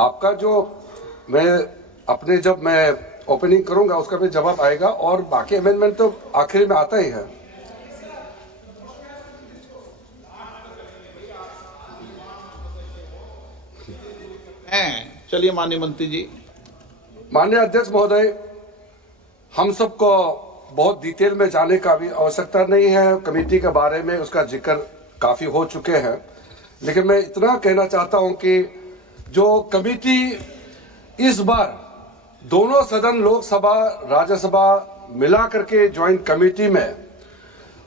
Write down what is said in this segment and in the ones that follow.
आपका जो मैं अपने जब मैं ओपनिंग करूंगा उसका भी जवाब आएगा और बाकी अमेंडमेंट तो आखिर में आता ही है। चलिए माननीय मंत्री जी। माननीय अध्यक्ष महोदय, हम सबको बहुत डिटेल में जाने का भी आवश्यकता नहीं है। कमेटी के बारे में उसका जिक्र काफी हो चुके हैं, लेकिन मैं इतना कहना चाहता हूं कि जो कमेटी इस बार दोनों सदन लोकसभा राज्यसभा मिला करके ज्वाइंट कमेटी में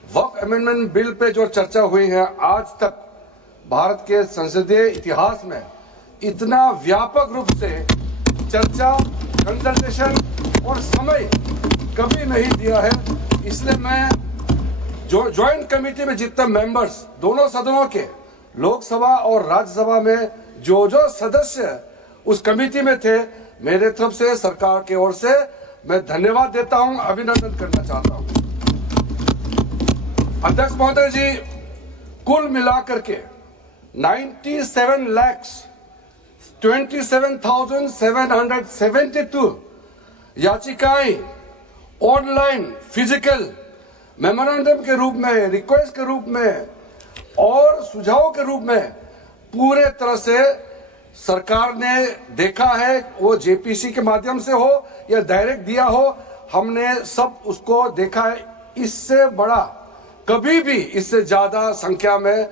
वक्फ अमेंडमेंट बिल पे जो चर्चा हुई है, आज तक भारत के संसदीय इतिहास में इतना व्यापक रूप से चर्चा, कंसल्टेशन और समय कभी नहीं दिया है। इसलिए मैं जो ज्वाइंट कमेटी में जितने मेंबर्स दोनों सदनों के लोकसभा और राज्यसभा में जो सदस्य उस कमेटी में थे, मेरे तरफ से सरकार की ओर से मैं धन्यवाद देता हूं, अभिनंदन करना चाहता हूं। अध्यक्ष महोदय जी, कुल मिलाकर के 97,27,772 याचिकाएं ऑनलाइन, फिजिकल, मेमोरेंडम के रूप में, रिक्वेस्ट के रूप में और सुझाव के रूप में पूरे तरह से सरकार ने देखा है। वो जेपीसी के माध्यम से हो या डायरेक्ट दिया हो, हमने सब उसको देखा है। इससे बड़ा कभी भी, इससे ज्यादा संख्या में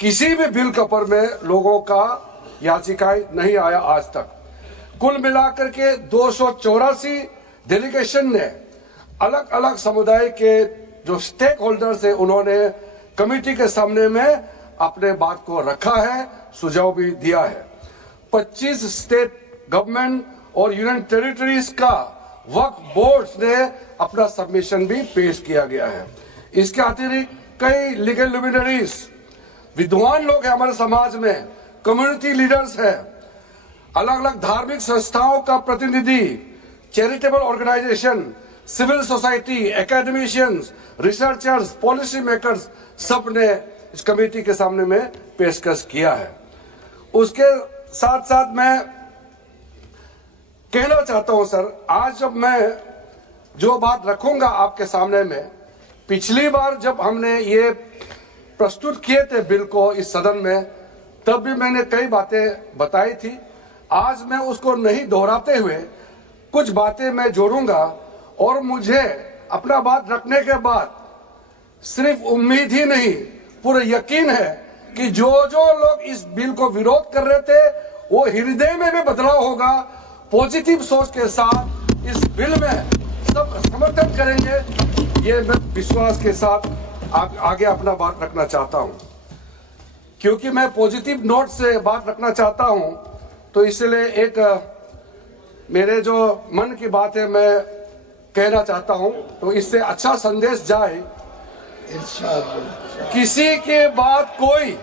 किसी भी बिल कपर में लोगों का याचिकाएं नहीं आया आज तक। कुल मिलाकर के 284 डेलीगेशन ने अलग अलग समुदाय के जो स्टेक होल्डर्स है, उन्होंने कमेटी के सामने में अपने बात को रखा है, सुझाव भी दिया है। 25 स्टेट गवर्नमेंट और यूनियन टेरिटरीज का वक्फ बोर्ड्स ने अपना सबमिशन भी पेश किया गया है। इसके अतिरिक्त कई लीगल लुमिनरीज, विद्वान लोग हैं हमारे समाज में, कम्युनिटी लीडर्स हैं, अलग अलग धार्मिक संस्थाओं का प्रतिनिधि, charitable organization, civil society, academicians, researchers, policy makers, सब ने इस कमेटी के सामने में पेशकश किया है। उसके साथ साथ मैं कहना चाहता हूं सर, आज जब मैं जो बात रखूंगा आपके सामने में, पिछली बार जब हमने ये प्रस्तुत किए थे बिल को इस सदन में, तब भी मैंने कई बातें बताई थी। आज मैं उसको नहीं दोहराते हुए कुछ बातें मैं जोड़ूंगा और मुझे अपना बात रखने के बाद सिर्फ उम्मीद ही नहीं, पूरा यकीन है कि जो लोग इस बिल को विरोध कर रहे थे, वो हृदय में भी बदलाव होगा। पॉजिटिव सोच के साथ इस बिल में सब समर्थन करेंगे, ये मैं विश्वास के साथ आगे अपना बात रखना चाहता हूं। क्योंकि मैं पॉजिटिव नोट से बात रखना चाहता हूं, तो इसलिए एक मेरे जो मन की बात है मैं कहना चाहता हूं, तो इससे अच्छा संदेश जाए। किसी की बात कोई,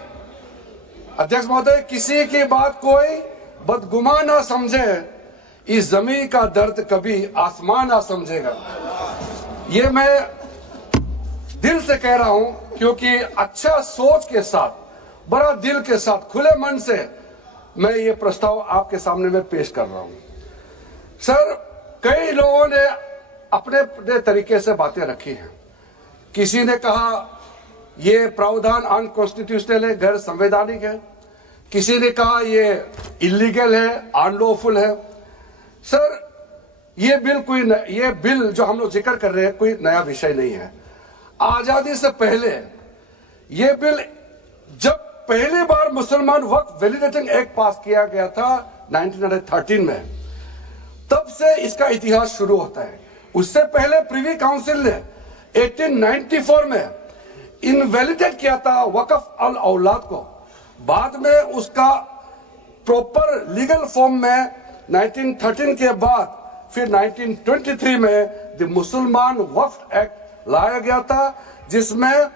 अध्यक्ष महोदय, किसी की बात कोई बदगुमान ना समझे, इस जमीन का दर्द कभी आसमान ना समझेगा। ये मैं दिल से कह रहा हूं, क्योंकि अच्छा सोच के साथ, बड़ा दिल के साथ, खुले मन से मैं ये प्रस्ताव आपके सामने में पेश कर रहा हूं। सर, कई लोगों ने अपने अपने तरीके से बातें रखी हैं। किसी ने कहा ये प्रावधान अनकॉन्स्टिट्यूशनल है, गैर संवैधानिक है। किसी ने कहा ये इलीगल है, अनलॉफुल है। सर, ये बिल जो हम लोग जिक्र कर रहे हैं, कोई नया विषय नहीं है। आजादी से पहले ये बिल, जब पहली बार मुसलमान वक्फ वैलिडेटिंग एक्ट पास किया गया था 1913 में, तब से इसका इतिहास शुरू होता है। उससे पहले प्रीवी काउंसिल ने 1894 में इनवैलिडेट किया था वक्फ अल औलाद को। बाद में उसका प्रॉपर लीगल फॉर्म में 1913 के बाद फिर 1923 में द मुसलमान वक्फ एक्ट लाया गया था, जिसमें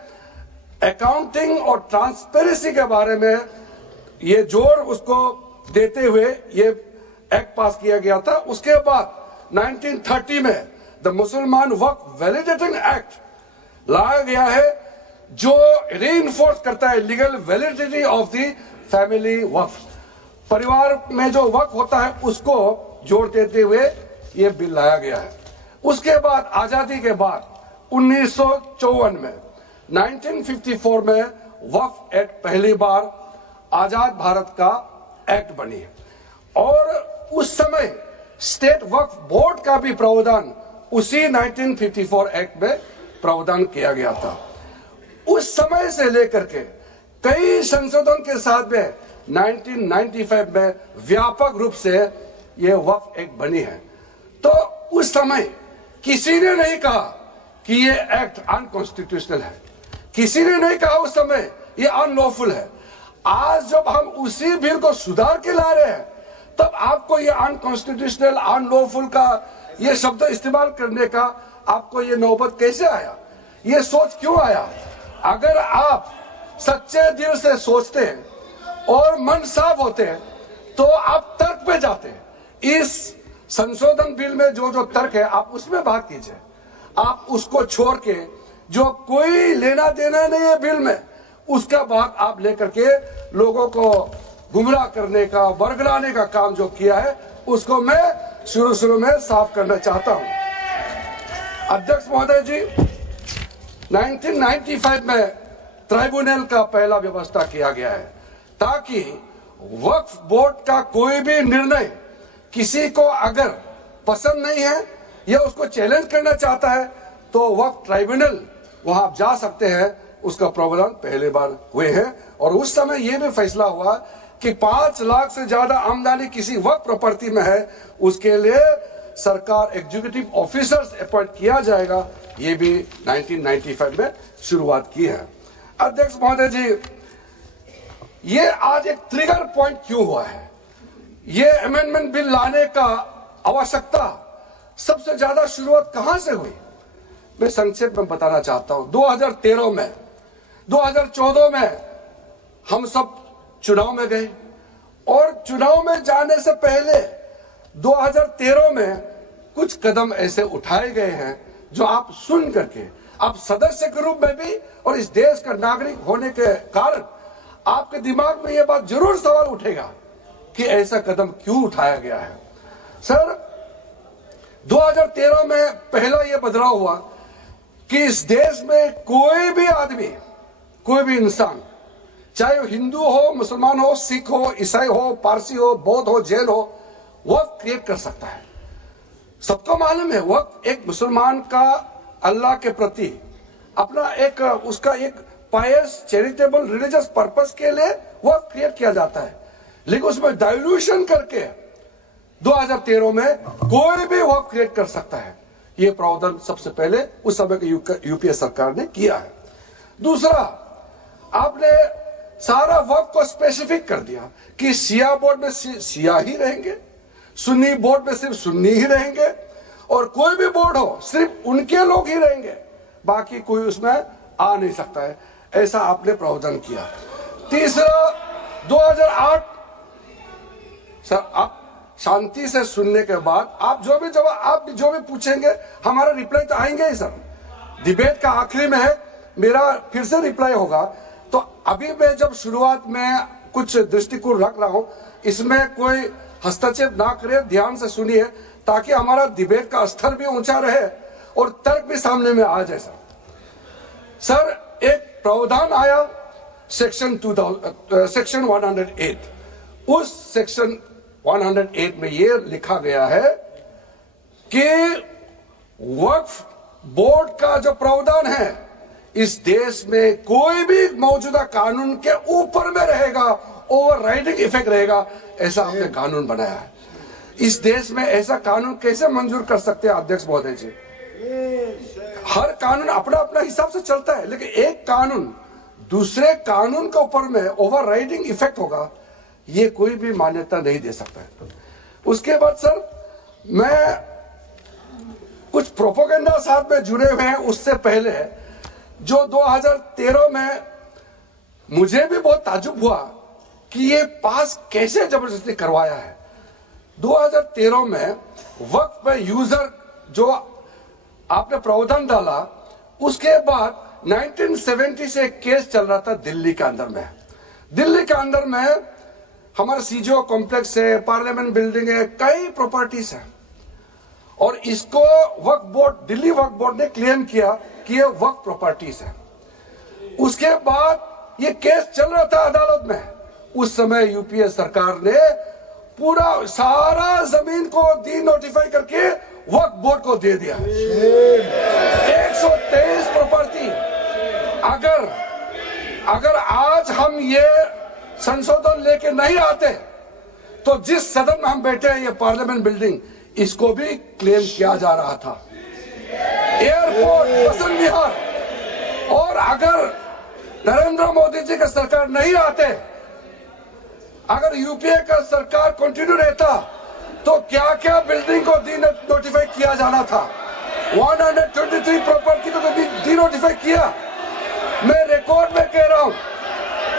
अकाउंटिंग और ट्रांसपेरेंसी के बारे में ये जोर उसको देते हुए ये एक्ट पास किया गया था। उसके बाद 1930 में द मुसलमान वक्फ वैलिडेटिंग एक्ट लाया गया है, जो रीइंफोर्स करता है legal validity of the family waqf. परिवार में जो वक्फ होता है उसको जोड़ देते हुए ये बिल लाया गया है। उसके बाद आजादी के बाद 1954 में 1954 में वक्फ एक्ट पहली बार आजाद भारत का एक्ट बनी और उस समय स्टेट वक्फ बोर्ड का भी प्रावधान उसी 1954 एक्ट में प्रावधान किया गया था। उस समय से लेकर के कई संशोधन के साथ में 1995 में व्यापक रूप से यह वक्फ एक्ट बनी है। तो उस समय किसी ने नहीं कहा कि यह एक्ट अनकॉन्स्टिट्यूशनल है, किसी ने नहीं कहा उस समय यह अनलॉफुल है। आज जब हम उसी बिल को सुधार के ला रहे हैं तब आपको यह अनकॉन्स्टिट्यूशनल अनलॉफुल का यह शब्द इस्तेमाल करने का आपको यह नौबत कैसे आया, यह सोच क्यों आया? अगर आप सच्चे दिल से सोचते हैं और मन साफ होते हैं तो आप तर्क पे जाते हैं। इस संशोधन बिल में जो जो तर्क है आप उसमें बात कीजिए, आप उसको छोड़ के जो कोई लेना देना नहीं है बिल में उसका बात आप लेकर के लोगों को गुमराह करने का बरगलाने का काम जो किया है उसको मैं शुरू में साफ करना चाहता हूं। अध्यक्ष महोदय जी, 1995 में ट्राइब्यूनल का पहला व्यवस्था किया गया है ताकि वक्फ बोर्ड का कोई भी निर्णय किसी को अगर पसंद नहीं है या उसको चैलेंज करना चाहता है तो वक्फ ट्राइब्यूनल वहां आप जा सकते हैं। उसका प्रावधान पहले बार हुए हैं और उस समय यह भी फैसला हुआ कि 5 लाख से ज्यादा आमदनी किसी वक्फ प्रॉपर्टी में है उसके लिए सरकार एग्जीक्यूटिव ऑफिसर्स अपॉइंट किया जाएगा। ये भी 1995 में शुरुआत की है। अध्यक्ष महोदय जी, ये आज एक ट्रिगर पॉइंट क्यों हुआ है? ये अमेंडमेंट बिल लाने का आवश्यकता सबसे ज्यादा शुरुआत कहां से हुई? मैं संक्षेप में बताना चाहता हूं। 2013 में 2014 में हम सब चुनाव में गए और चुनाव में जाने से पहले 2013 में कुछ कदम ऐसे उठाए गए हैं जो आप सुन करके आप सदस्य के रूप में भी और इस देश का नागरिक होने के कारण आपके दिमाग में यह बात जरूर सवाल उठेगा कि ऐसा कदम क्यों उठाया गया है। सर, 2013 में पहला यह बदलाव हुआ कि इस देश में कोई भी आदमी, कोई भी इंसान, चाहे वो हिंदू हो, मुसलमान हो, सिख हो, ईसाई हो, पारसी हो, बौद्ध हो, जैन हो, वक्फ क्रिएट कर सकता है। सबको मालूम है वक्फ एक मुसलमान का अल्लाह के प्रति अपना एक उसका एक पायस चैरिटेबल रिलीजियस पर्पस के लिए वक्फ क्रिएट किया जाता है, लेकिन उसमें डाइल्यूशन करके 2013 में कोई भी वक्फ क्रिएट कर सकता है। यह प्रावधान सबसे पहले उस समय की यूपीए सरकार ने किया है। दूसरा, आपने सारा वक्फ को स्पेसिफिक कर दिया कि शिया बोर्ड में शिया ही रहेंगे, सुन्नी बोर्ड में सिर्फ सुन्नी ही रहेंगे और कोई भी बोर्ड हो सिर्फ उनके लोग ही रहेंगे, बाकी कोई उसमें आ नहीं सकता है। ऐसा आपने प्रावधान किया। तीसरा, 2008, सर आप शांति से सुनने के बाद आप जो भी पूछेंगे हमारा रिप्लाई तो आएंगे ही। सर, डिबेट का आखिरी में है, मेरा फिर से रिप्लाई होगा। तो अभी मैं जब शुरुआत में कुछ दृष्टिकोण रख रहा हूं, इसमें कोई हस्तक्षेप ना करे, ध्यान से सुनिए ताकि हमारा डिबेट का स्तर भी ऊंचा रहे और तर्क भी सामने में आ जाए। सर, एक प्रावधान आया सेक्शन 108। उस सेक्शन 108 में यह लिखा गया है कि वक्फ बोर्ड का जो प्रावधान है इस देश में कोई भी मौजूदा कानून के ऊपर में रहेगा, ओवरराइडिंग इफेक्ट रहेगा। ऐसा आपने कानून बनाया है। इस देश में ऐसा कानून कैसे मंजूर कर सकते हैं अध्यक्ष महोदय जी? हर कानून अपना अपना हिसाब से चलता है, लेकिन एक कानून दूसरे कानून के ऊपर में ओवरराइडिंग इफेक्ट होगा, ये कोई भी मान्यता नहीं दे सकता है। उसके बाद सर, मैं कुछ प्रोपेगेंडा साथ में जुड़े हुए हैं उससे पहले जो 2013 में मुझे भी बहुत ताज्जुब हुआ कि ये पास कैसे जबरदस्ती करवाया है। 2013 में वक्फ पे यूजर जो आपने प्रावधान डाला, उसके बाद 1970 से एक केस चल रहा था दिल्ली के अंदर में। दिल्ली के अंदर में हमारा सीजीओ कॉम्प्लेक्स है, पार्लियामेंट बिल्डिंग है, कई प्रॉपर्टीज है। और इसको वक्फ बोर्ड, दिल्ली वक्फ बोर्ड ने क्लेम किया कि ये वक्फ प्रॉपर्टीज है। उसके बाद ये केस चल रहा था अदालत में। उस समय यूपीए सरकार ने पूरा सारा जमीन को डी नोटिफाई करके वक्फ बोर्ड को दे दिया। 123 प्रॉपर्टी। अगर आज हम ये संशोधन लेके नहीं आते तो जिस सदन में हम बैठे हैं, ये पार्लियामेंट बिल्डिंग, इसको भी क्लेम किया जा रहा था। एयरपोर्ट, बसंत विहार। और अगर नरेंद्र मोदी जी का सरकार नहीं आते, अगर यूपीए का सरकार कंटिन्यू रहता, तो क्या क्या बिल्डिंग को डी नोटिफाई किया जाना था। 123 प्रॉपर्टी को तो डी नोटिफाई किया। मैं रिकॉर्ड में कह रहा हूं,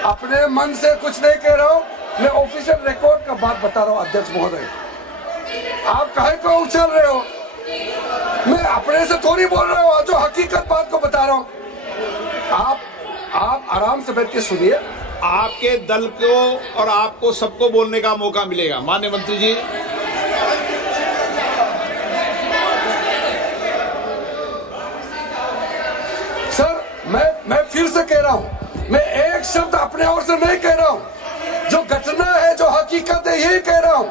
अपने मन से कुछ नहीं कह रहा हूं, मैं ऑफिशियल रिकॉर्ड का बात बता रहा हूं। अध्यक्ष महोदय, आप काहे को उछल रहे हो? मैं अपने से थोड़ी बोल रहा हूं, जो हकीकत बात को बता रहा हूं। आप आराम से बैठ के सुनिए। आपके दल को और आपको सबको बोलने का मौका मिलेगा। माननीय मंत्री जी, सर, मैं फिर से कह रहा हूं, मैं एक शब्द अपने ओर से नहीं कह रहा हूं। जो घटना है, जो हकीकत है, यही कह रहा हूं।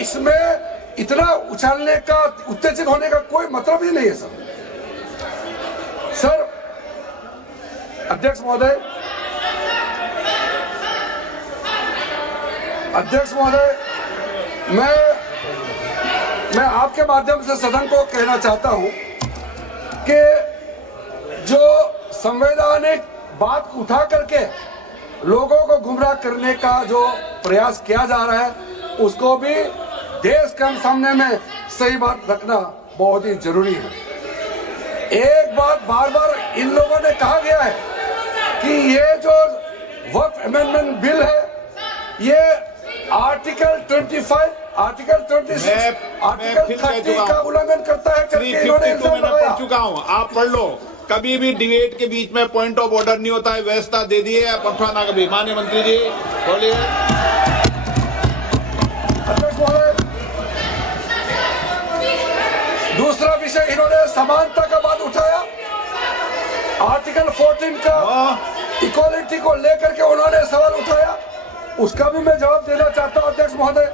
इसमें इतना उछालने का, उत्तेजित होने का कोई मतलब ही नहीं है सर। अध्यक्ष महोदय, मैं आपके माध्यम से सदन को कहना चाहता हूं कि जो संवैधानिक बात उठा करके लोगों को गुमराह करने का जो प्रयास किया जा रहा है, उसको भी देश के सामने में सही बात रखना बहुत ही जरूरी है। एक बात बार बार इन लोगों ने कहा गया है कि ये जो वक्फ अमेंडमेंट बिल है, ये आर्टिकल 25, आर्टिकल 26, आर्टिकल 30 का उल्लंघन करता है करके इन्होंने इल्जाम लगाया। पढ़ चुका हूं, आप पढ़ लो। कभी भी डिबेट के बीच में पॉइंट ऑफ ऑर्डर नहीं होता है। व्यवस्था दे दी है, पठवाना कभी। माननीय मंत्री जी बोलिए। दूसरा विषय, इन्होंने समानता का बात उठाया। आर्टिकल 14 का इक्वालिटी को लेकर के उन्होंने सवाल उठाया। उसका भी मैं जवाब देना चाहता हूं अध्यक्ष महोदय।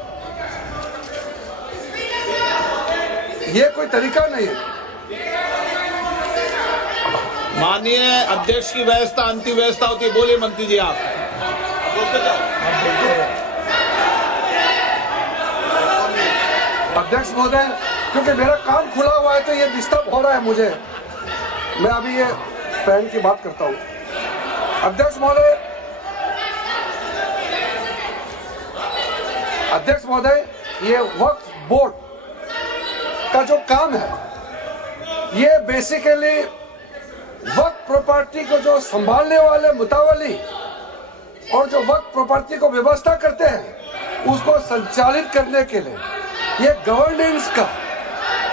ये कोई तरीका नहीं है। माननीय अध्यक्ष की व्यवस्था अंतिम व्यवस्था होती है। बोलिए मंत्री जी, आप बोलते जाओ। अध्यक्ष महोदय, क्योंकि मेरा कान खुला हुआ है तो ये डिस्टर्ब हो रहा है मुझे। मैं अभी ये फैन की बात करता हूं। अध्यक्ष महोदय, ये वक्फ बोर्ड का जो काम है, ये बेसिकली वक्फ प्रॉपर्टी को जो संभालने वाले मुतावली और जो वक्फ प्रॉपर्टी को व्यवस्था करते हैं, उसको संचालित करने के लिए ये गवर्नेंस का,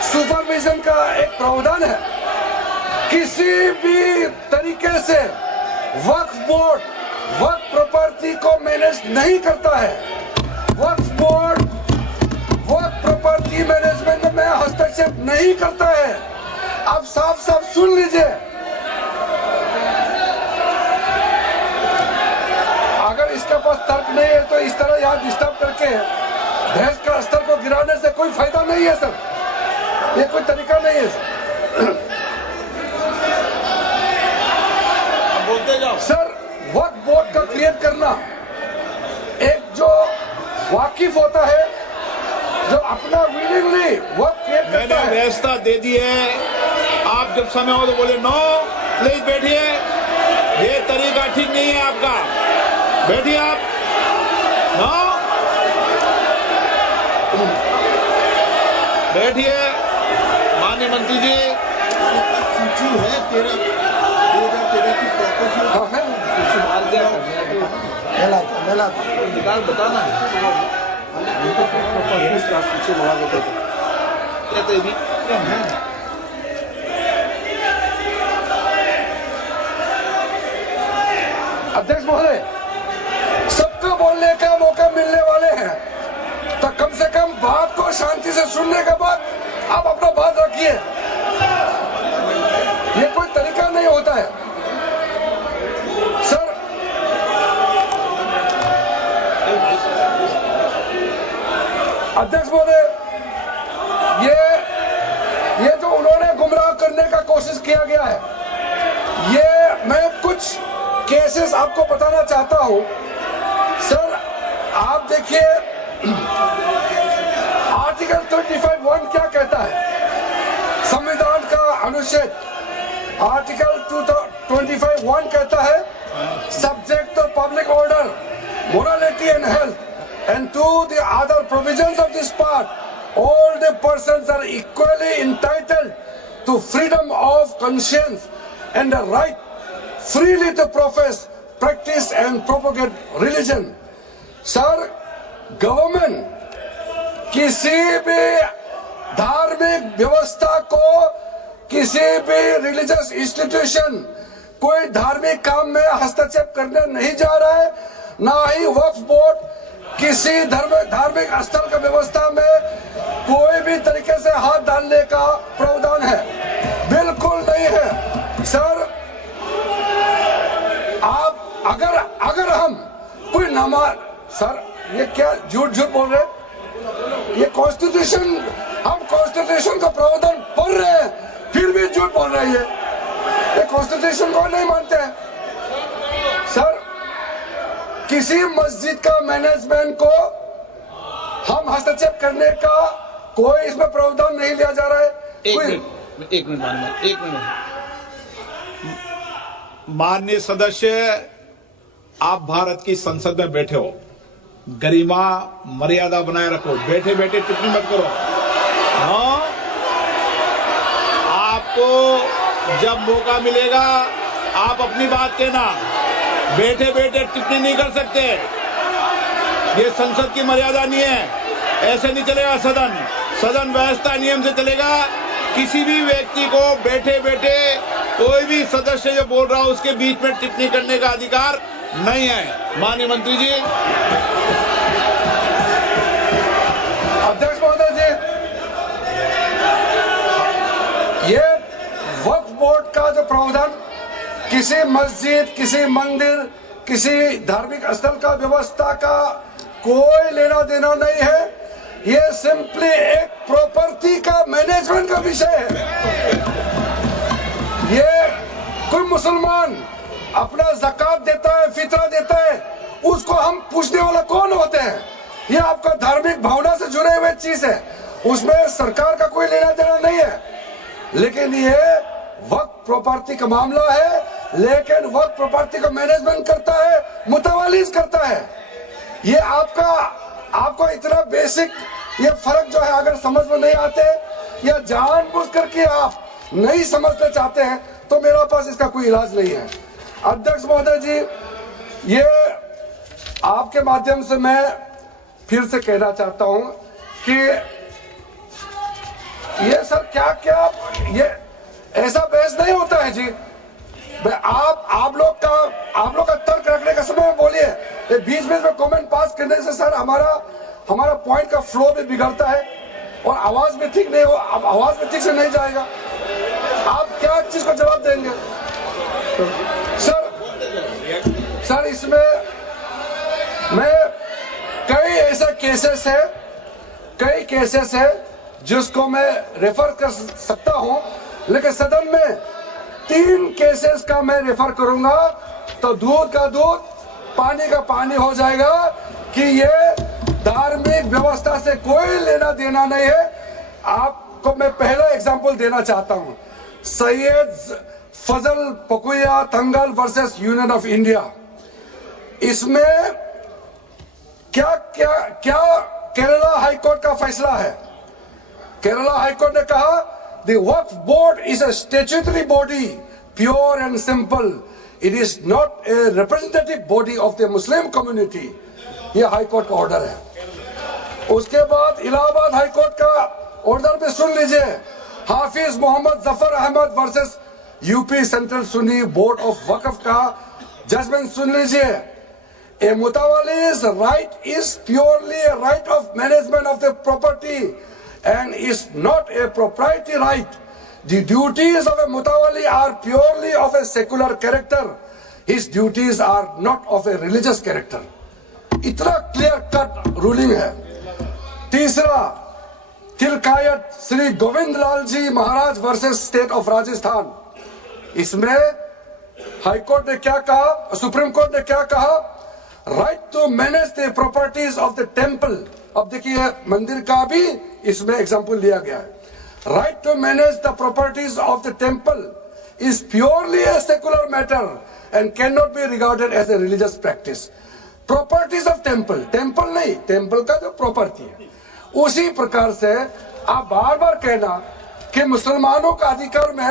सुपरविजन का एक प्रावधान है। किसी भी तरीके से वक्फ बोर्ड वक्फ प्रॉपर्टी को मैनेज नहीं करता है। वक्फ बोर्ड वक्फ प्रॉपर्टी मैनेजमेंट में हस्तक्षेप नहीं करता है। आप साफ साफ सुन लीजिए, अगर इसके पास तर्क नहीं है तो इस तरह यहां डिस्टर्ब करके बहस का स्तर को गिराने से कोई फायदा नहीं है सर। ये कोई तरीका नहीं है सर। वक्फ बोर्ड का क्रिएट करना, एक जो वाकिफ होता है, जो अपना विलिंगली वक्फ क्रिएट करता है। मैंने व्यवस्था दे दी है। आप जब समय हो तो बोले नो, प्लीज बैठिए। ये तरीका ठीक नहीं है आपका। बैठिए आप। नो, बैठिए। माननीय मंत्री जी, सूची है 2013 की प्रॉपर्टी निकाल बताना कहते भी अध्यक्ष महोदय, सबको बोलने का मौका मिलने वाले हैं, तो कम से कम बात को शांति से सुनने के बाद आप अपना बात रखिए। ये कोई तरीका नहीं होता है सर। अध्यक्ष महोदय, ये जो उन्होंने गुमराह करने का कोशिश किया गया है, ये मैं कुछ केसेस आपको बताना चाहता हूं सर। आप देखिए आर्टिकल 25(1) क्या कहता है, संविधान का अनुच्छेद आर्टिकल 25(1) कहता है, subject to public order, morality and health and to the other provisions of this part, all the persons are equally entitled to freedom of conscience and the right freely to profess, practice and propagate religion। Sir, government किसी भी धार्मिक व्यवस्था को, किसी भी religious institution, कोई धार्मिक काम में हस्तक्षेप करने नहीं जा रहा है, ना ही वक्फ बोर्ड किसी धार्मिक स्थल का व्यवस्था में कोई भी तरीके से हाथ डालने का प्रावधान है, बिल्कुल नहीं है सर। आप अगर हम कोई नमाज, सर ये क्या झूठ बोल रहे हैं, ये कॉन्स्टिट्यूशन, हम कॉन्स्टिट्यूशन का प्रावधान पढ़ रहे हैं फिर भी झूठ बोल रहे हैं, ये कॉन्स्टिट्यूशन को नहीं मानते हैं सर। किसी मस्जिद का मैनेजमेंट को हम हस्तक्षेप करने का कोई इसमें प्रावधान नहीं लिया जा रहा है। एक मिनट माननीय सदस्य, आप भारत की संसद में बैठे हो, गरिमा मर्यादा बनाए रखो, बैठे बैठे टिप्पणी मत करो। हाँ, आपको जब मौका मिलेगा आप अपनी बात कहना, बैठे बैठे टिप्पणी नहीं कर सकते, ये संसद की मर्यादा नहीं है, ऐसे नहीं चलेगा सदन। सदन व्यवस्था नियम से चलेगा। किसी भी व्यक्ति को बैठे बैठे कोई भी सदस्य जो बोल रहा हो उसके बीच में टिप्पणी करने का अधिकार नहीं है। माननीय मंत्री जी। अध्यक्ष महोदय जी, ये वक्फ बोर्ड का जो प्रावधान किसी मस्जिद, किसी मंदिर, किसी धार्मिक स्थल का व्यवस्था का कोई लेना देना नहीं है, ये सिंपली एक प्रॉपर्टी का मैनेजमेंट का विषय है। ये कोई मुसलमान अपना ज़कात देता है, फितरा देता है, उसको हम पूछने वाला कौन होते हैं? ये आपका धार्मिक भावना से जुड़े हुए चीज है, उसमें सरकार का कोई लेना देना नहीं है। लेकिन ये वक्फ प्रॉपर्टी का मामला है, लेकिन वक्फ प्रॉपर्टी का मैनेजमेंट करता है, मुतवालिज करता है। ये आपको इतना बेसिक ये फर्क जो है अगर समझ में नहीं आते या जानबूझ करके आप नहीं समझना चाहते हैं तो मेरा पास इसका कोई इलाज नहीं है। अध्यक्ष महोदय जी, ये आपके माध्यम से मैं फिर से कहना चाहता हूं कि ये सर क्या ये ऐसा बहस नहीं होता है जी। आप लोग का तर्क रखने का समय में बोलिए, बीच में कमेंट पास करने से सर हमारा पॉइंट का फ्लो भी बिगड़ता है और आवाज भी ठीक नहीं हो, आवाज भी ठीक से नहीं जाएगा। आप क्या चीज को जवाब देंगे सर? इसमें मैं कई ऐसे केसेस है जिसको मैं रेफर कर सकता हूं, लेकिन सदन में 3 केसेस का मैं रेफर करूंगा तो दूध का दूध, पानी का पानी हो जाएगा कि ये धार्मिक व्यवस्था से कोई लेना देना नहीं है। आपको मैं पहला एग्जांपल देना चाहता हूं, सैयद फजल पकुया Thangal versus union of India. इसमें क्या केरला हाईकोर्ट का फैसला है। केरला हाईकोर्ट ने कहा the Waqf board is a statutory body, pure and simple. It is not a representative body of the Muslim community. ये हाईकोर्ट का ऑर्डर है। उसके बाद इलाहाबाद हाईकोर्ट का ऑर्डर भी सुन लीजिए, Hafiz Mohammad Zafar Ahmad versus UP central Sunni board of waqf का जजमेंट सुन लीजिए। ए मुतावाली's right is purely a right of management of the property and is not a proprietary right. The duties of a mutawali are purely of a secular character. His duties are not of a religious character. इतना clear cut ruling है। तीसरा, तिलकायत श्री गोविंद लाल जी महाराज versus state of Rajasthan. इसमें high court ने क्या कहा, supreme court ने क्या कहा, right to manage the properties of the temple. अब देखिए मंदिर का भी इसमें एग्जाम्पल लिया गया है। Right to manage the properties of the temple is purely a secular matter and can not be regarded as a religious practice. Properties of temple, temple नहीं, टेम्पल का जो प्रॉपर्टी है। उसी प्रकार से आप बार बार कहना कि मुसलमानों का अधिकार में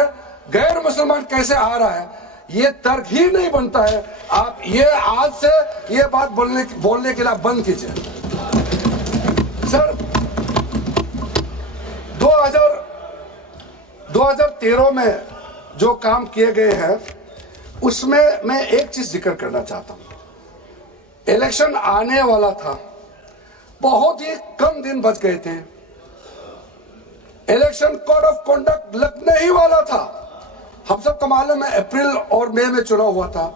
गैर मुसलमान कैसे आ रहा है, ये तर्क ही नहीं बनता है। आप ये आज से ये बात बोलने के लिए बंद कीजिए। सर 2013 में जो काम किए गए हैं उसमें मैं एक चीज जिक्र करना चाहता हूं। इलेक्शन आने वाला था, बहुत ही कम दिन बच गए थे, इलेक्शन कोड ऑफ कंडक्ट लगने ही वाला था। हम सबको मालूम है अप्रैल और मई में चुनाव हुआ था।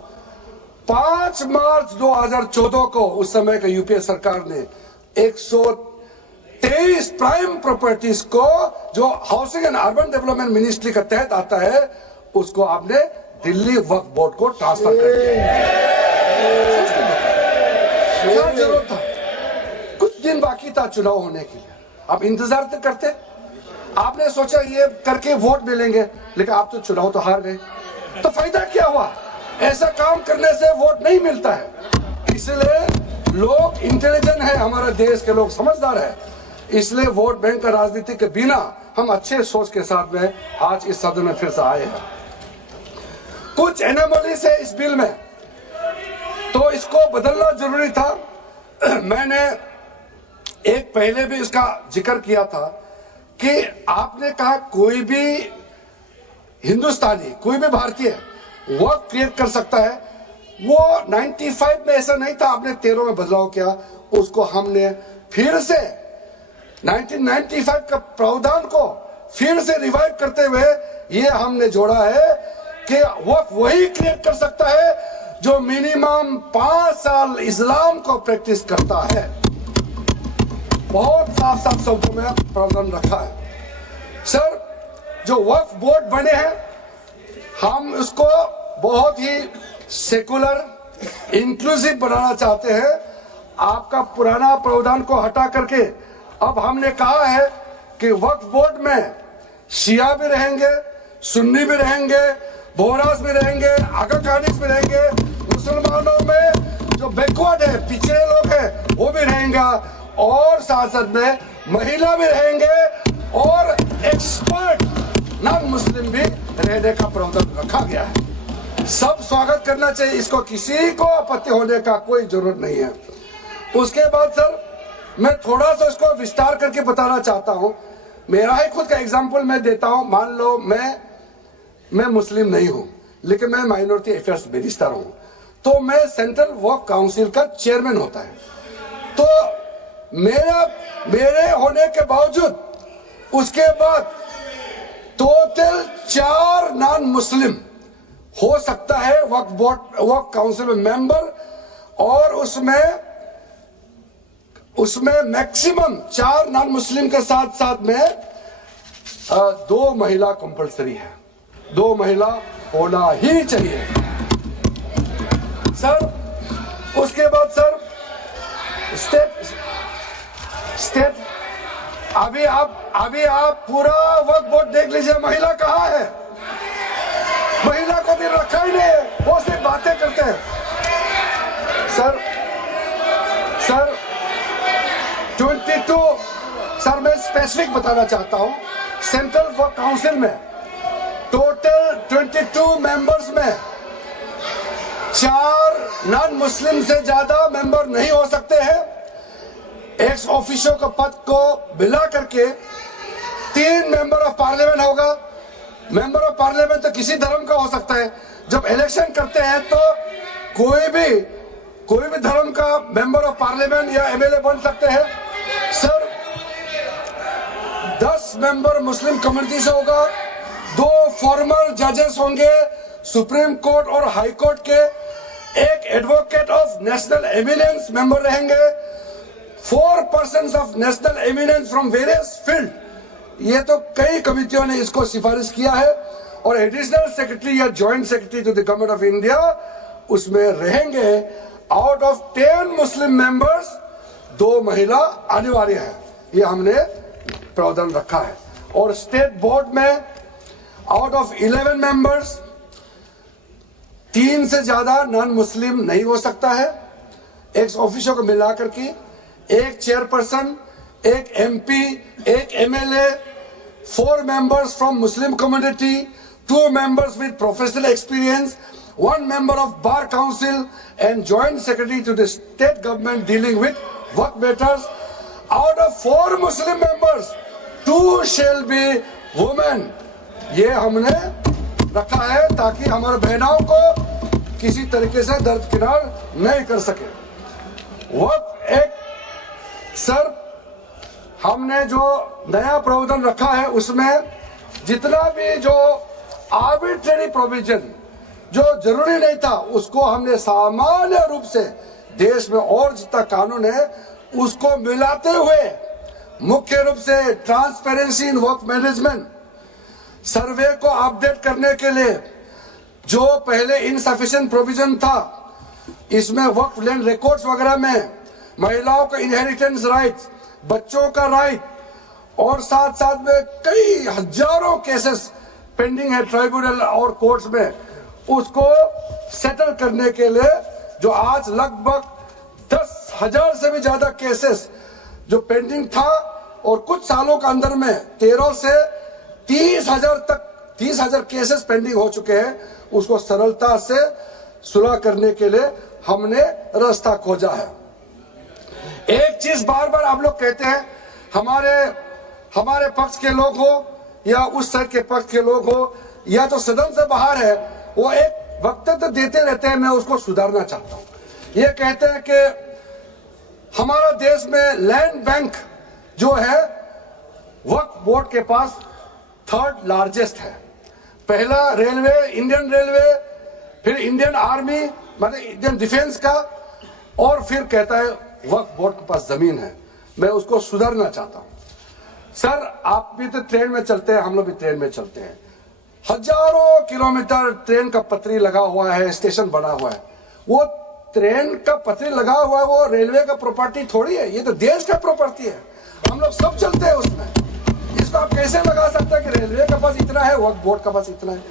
5 मार्च 2014 को उस समय का यूपीए सरकार ने 123 प्राइम प्रॉपर्टीज को जो housing and urban development ministry के तहत आता है उसको आपने दिल्ली वक्फ बोर्ड को ट्रांसफर कर दिया। क्या जरूरत था? कुछ दिन बाकी था चुनाव होने के लिए, आप इंतजार तो करते। आपने सोचा ये करके वोट मिलेंगे, लेकिन आप तो चुनाव तो हार गए, तो फायदा क्या हुआ? ऐसा काम करने से वोट नहीं मिलता है। इसलिए लोग इंटेलिजेंट है, हमारे देश के लोग समझदार है, इसलिए वोट बैंक का राजनीति के बिना हम अच्छे सोच के साथ में आज इस सदन में फिर से आए हैं। कुछ एनोमलीज है इस बिल में, तो इसको बदलना जरूरी था। मैंने एक पहले भी इसका जिक्र किया था कि आपने कहा कोई भी हिंदुस्तानी, कोई भी भारतीय वक्त क्रिएट कर सकता है। वो 95 में ऐसा नहीं था, आपने 13 में बदलाव किया, उसको हमने फिर से 1995 का प्रावधान को फिर से रिवाइव करते हुए ये हमने जोड़ा है कि वक्त वही क्रिएट कर सकता है जो मिनिमम 5 साल इस्लाम को प्रैक्टिस करता है। बहुत साफ साफ शब्दों में प्रावधान रखा है। सर, जो वक्फ बोर्ड बने हैं हम उसको बहुत ही सेकुलर, इंक्लूसिव बनाना चाहते हैं। आपका पुराना प्रावधान को हटा करके अब हमने कहा है कि वक्फ बोर्ड में शिया भी रहेंगे, सुन्नी भी रहेंगे, बोहरास भी रहेंगे, आगा खानिस भी रहेंगे, मुसलमानों में जो बैकवर्ड है, पिछड़े लोग हैं वो भी रहेंगे, और साथ साथ में महिला भी रहेंगे और एक्सपर्ट नॉन मुस्लिम भी रहने का प्रावधान रखा गया है। सब स्वागत करना चाहिए, इसको किसी को आपत्ति होने का कोई जरूरत नहीं है। उसके बाद सर मैं थोड़ा सा इसको विस्तार करके बताना चाहता हूं। मेरा ही खुद का एग्जांपल मैं देता हूं। मान लो मैं मुस्लिम नहीं हूं, लेकिन मैं माइनॉरिटी अफेयर्स मिनिस्टर हूं, तो मैं सेंट्रल वक्फ काउंसिल का चेयरमैन होता है। तो मेरे होने के बावजूद उसके बाद टोटल 4 नॉन मुस्लिम हो सकता है वक्फ बोर्ड, वक्फ काउंसिल में मेंबर, और उसमें मैक्सिमम 4 नॉन मुस्लिम के साथ साथ में 2 महिला कंपलसरी है। 2 महिला होना ही चाहिए सर। उसके बाद सर स्टेट अभी आप पूरा वक्फ बोर्ड देख लीजिए, महिला कहाँ है? महिला को भी रखा ही नहीं है, वो सिर्फ बातें करते हैं। सर 22 सर मैं स्पेसिफिक बताना चाहता हूं। सेंट्रल वक्फ काउंसिल में टोटल 22 मेंबर्स में 4 नॉन मुस्लिम से ज्यादा मेंबर नहीं हो सकते हैं। एक्स ऑफिशियो का पद को मिला करके 3 मेंबर ऑफ पार्लियामेंट होगा। मेंबर ऑफ पार्लियामेंट तो किसी धर्म का हो सकता है। जब इलेक्शन करते हैं तो कोई भी धर्म का मेंबर ऑफ पार्लियामेंट या एमएलए बन सकते हैं। सर 10 मेंबर मुस्लिम कम्युनिटी से होगा, 2 फॉर्मर जजेस होंगे सुप्रीम कोर्ट और हाई कोर्ट के, एक advocate of national eminence member रहेंगे, 4 persons of national eminence from various field. ये तो कई कमिटियों ने इसको सिफारिश किया है। और एडिशनल सेक्रेटरी या joint secretary to the government of India उसमें रहेंगे। आउट ऑफ 10 मुस्लिम मेंबर्स 2 महिला अनिवार्य है, ये हमने प्रावधान रखा है। और स्टेट बोर्ड में आउट ऑफ 11 मेंबर्स 3 से ज्यादा नॉन मुस्लिम नहीं हो सकता है। एक्स ऑफिसर को मिलाकर के 1 chairperson, 1 MP, 1 MLA, 4 members from Muslim community, 2 members with professional experience, 1 member of bar council and joint secretary to the state government dealing with work matters. Out of 4 Muslim members, 2 shall be women. ये हमने रखा है ताकि हमारे बहनों को किसी तरीके से दरकिनार नहीं कर सके। वक्त एक सर हमने जो नया प्रावधान रखा है उसमें जितना भी जो आर्बिट्रेरी प्रोविजन जो जरूरी नहीं था उसको हमने सामान्य रूप से देश में और जितना कानून है उसको मिलाते हुए मुख्य रूप से ट्रांसपेरेंसी इन वर्क मैनेजमेंट, सर्वे को अपडेट करने के लिए जो पहले इनसफिशिएंट प्रोविजन था इसमें वर्क लैंड रिकॉर्ड्स वगैरह में महिलाओं का इनहेरिटेंस राइट, बच्चों का राइट और साथ साथ में कई हजारों केसेस पेंडिंग है ट्राइब्यूनल और कोर्ट्स में, उसको सेटल करने के लिए जो आज लगभग 10,000 से भी ज्यादा केसेस जो पेंडिंग था और कुछ सालों के अंदर में 13 से 30,000 केसेस पेंडिंग हो चुके हैं, उसको सरलता से सुलह करने के लिए हमने रास्ता खोजा है। एक चीज बार बार आप लोग कहते हैं हमारे पक्ष के लोग हो या उस साइड के पक्ष के लोग हो या तो सदन से बाहर है, वो एक वक्तव्य देते रहते हैं, मैं उसको सुधारना चाहता हूं। ये कहते हैं कि हमारा देश में लैंड बैंक जो है वक्फ बोर्ड के पास 3rd लार्जेस्ट है। पहला रेलवे, इंडियन रेलवे, फिर इंडियन आर्मी मतलब इंडियन डिफेंस का, और फिर कहता है वक्फ बोर्ड के पास जमीन है। मैं उसको सुधारना चाहता हूं। सर आप भी तो ट्रेन में चलते हैं, हम लोग भी ट्रेन में चलते हैं, हजारों किलोमीटर ट्रेन का पटरी लगा हुआ है, स्टेशन बना हुआ है। वो ट्रेन का पटरी लगा हुआ है वो रेलवे का प्रॉपर्टी थोड़ी है, ये तो देश का प्रॉपर्टी है, हम लोग सब चलते हैं उसमें। इसको आप कैसे लगा सकते हैं कि रेलवे के पास इतना है, वक्फ बोर्ड के पास इतना है?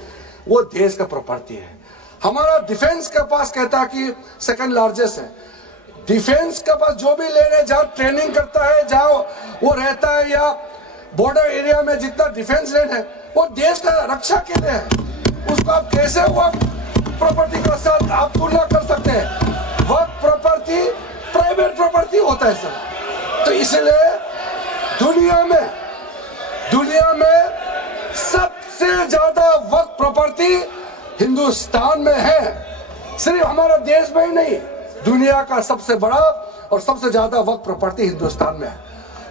वो देश का प्रॉपर्टी है। हमारा डिफेंस के पास कहता है कि 2nd लार्जेस्ट है। डिफेंस के पास जो भी ले रहे, जहां ट्रेनिंग करता है, जहां वो रहता है या बॉर्डर एरिया में जितना डिफेंस लैंड है वो देश का रक्षा के लिए है। उसको आप कैसे वक्फ प्रॉपर्टी के साथ आप तुलना कर सकते हैं? वक्फ प्रॉपर्टी प्राइवेट प्रॉपर्टी होता है सर। तो इसलिए दुनिया में सबसे ज्यादा वक्फ प्रॉपर्टी हिंदुस्तान में है। सिर्फ हमारा देश में ही नहीं, दुनिया का सबसे बड़ा और सबसे ज्यादा वक्फ प्रॉपर्टी हिंदुस्तान में है।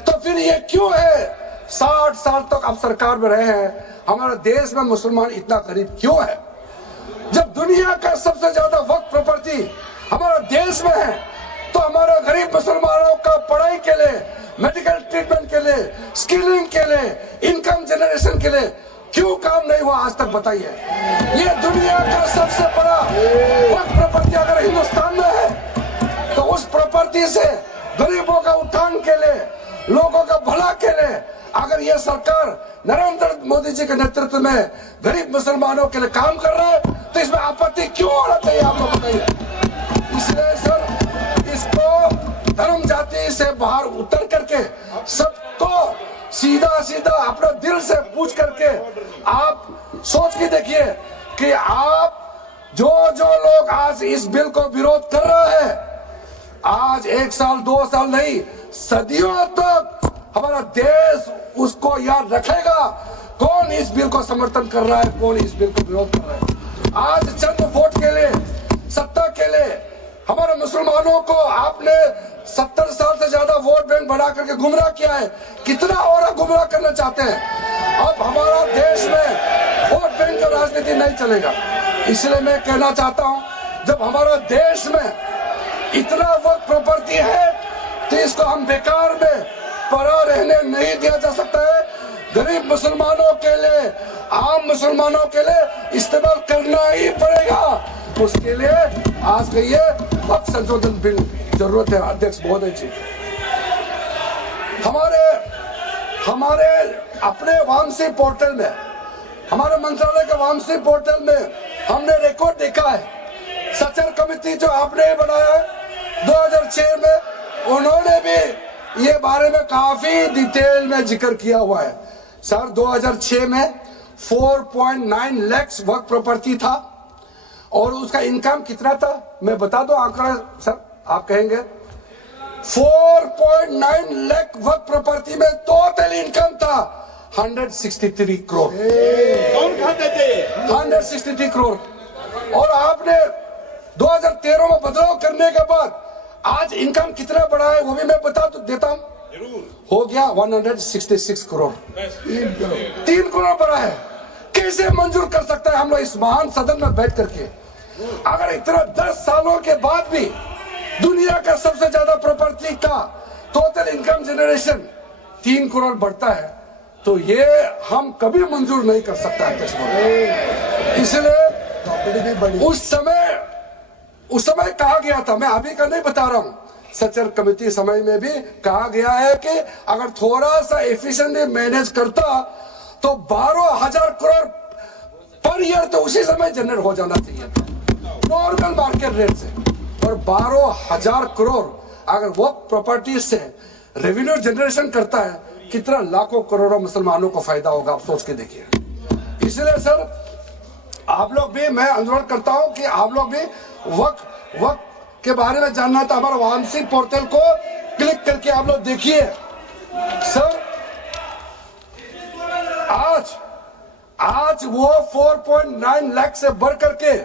तो फिर ये क्यों है 60 साल तक आप सरकार में रहे हैं, हमारा देश में मुसलमान इतना गरीब क्यों है? जब दुनिया का सबसे ज्यादा वक्फ प्रॉपर्टी हमारा देश में है तो हमारे गरीब मुसलमानों का पढ़ाई के लिए, मेडिकल ट्रीटमेंट के लिए, स्किलिंग के लिए, इनकम जनरेशन के लिए क्यों काम नहीं हुआ आज तक बताइए? ये दुनिया का सबसे बड़ा वक्फ प्रॉपर्टी अगर हिंदुस्तान में है तो उस प्रॉपर्टी से गरीबों का उत्थान के लिए, लोगों का भला के लिए अगर ये सरकार नरेंद्र मोदी जी के नेतृत्व में गरीब मुसलमानों के लिए काम कर रहा है तो इसमें आपत्ति क्यों होना चाहिए? आप लोग बताइए। इसलिए सर इसको धर्म जाति से बाहर उतर करके सबको सीधा अपना दिल से पूछ करके आप सोच के देखिए कि आप जो लोग आज इस बिल को विरोध कर रहे हैं, आज 1 साल 2 साल नहीं, सदियों तक हमारा देश उसको याद रखेगा कौन इस बिल को समर्थन कर रहा है, कौन इस बिल को विरोध कर रहा है। आज चंद वोट के लिए, सत्ता के के लिए हमारे मुसलमानों को आपने 70 साल से ज्यादा वोट बैंक बना करके गुमराह किया है। कितना और गुमराह करना चाहते हैं? अब हमारा देश में वोट बैंक का राजनीति नहीं चलेगा। इसलिए मैं कहना चाहता हूं, जब हमारा देश में इतना वक्त प्रॉपर्टी है तो इसको हम बेकार में पड़ा रहने नहीं दिया जा सकता है। गरीब मुसलमानों के लिए, आम मुसलमानों के लिए इस्तेमाल करना ही पड़ेगा। उसके लिए आज के ये वक्त संशोधन बिल जरूरत है। अध्यक्ष महोदय जी, हमारे अपने वामसी पोर्टल में, हमारे मंत्रालय के वामसी पोर्टल में हमने रिकॉर्ड देखा है। सचर कमेटी जो आपने बनाया है 2006 में, उन्होंने भी ये बारे में काफी डिटेल में जिक्र किया हुआ है। सर 2006 में 4.9 लाख वर्क प्रॉपर्टी था और उसका इनकम कितना था मैं बता दो आंकड़ा सर, आप कहेंगे 4.9 लाख वर्क प्रॉपर्टी में टोटल इनकम था 163 करोड़। कौन खाते थे? 163 करोड़। और आपने 2013 में बदलाव करने के बाद आज इनकम कितना बढ़ा है वो भी मैं बता देता हूं। हो गया 166 करोड़। 3 करोड़ बढ़ा है। कैसे मंजूर कर सकता है हम लोग इस महान सदन में बैठ करके? अगर इतना 10 सालों के बाद भी दुनिया का सबसे ज्यादा प्रॉपर्टी का टोटल इनकम जनरेशन 3 करोड़ बढ़ता है तो ये हम कभी मंजूर नहीं कर सकता है। इसलिए उस समय कहा गया था, मैं अभी का नहीं बता रहा हूं, सचर कमेटी समय में भी कहा गया है कि अगर थोड़ा सा एफिशिएंटली मैनेज करता तो 12,000 करोड़ पर ईयर तो उसी समय जनरेट हो जाना चाहिए था नॉर्मल मार्केट रेट से। और 12,000 करोड़ अगर वो प्रॉपर्टी से रेवेन्यू जनरेशन करता है, कितना लाखों करोड़ों मुसलमानों को फायदा होगा, आप सोच के देखिए। इसलिए सर आप लोग भी, मैं अनुरोध करता हूं कि आप लोग भी वक्त के बारे में जानना था, हमारा वामसी पोर्टल को क्लिक करके आप लोग देखिए। सर आज वो 4.9 लाख से बढ़ करके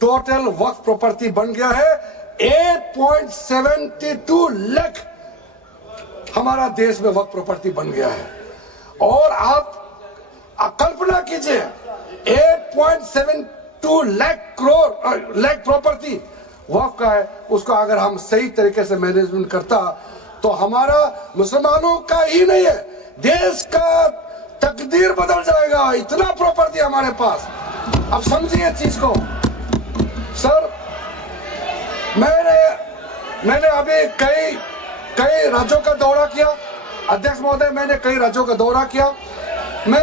टोटल वक्त प्रॉपर्टी बन गया है 8.72 लाख। हमारा देश में वक्त प्रॉपर्टी बन गया है। और आप कल्पना कीजिए 8.72 लाख प्रॉपर्टी वक्फ का है, उसको अगर हम सही तरीके से मैनेजमेंट करता तो हमारा मुसलमानों का ही नहीं है, देश का तकदीर बदल जाएगा। इतना प्रॉपर्टी हमारे पास। अब समझिए चीज को। सर मैंने अभी कई राज्यों का दौरा किया। अध्यक्ष महोदय, मैंने कई राज्यों का दौरा किया। मैं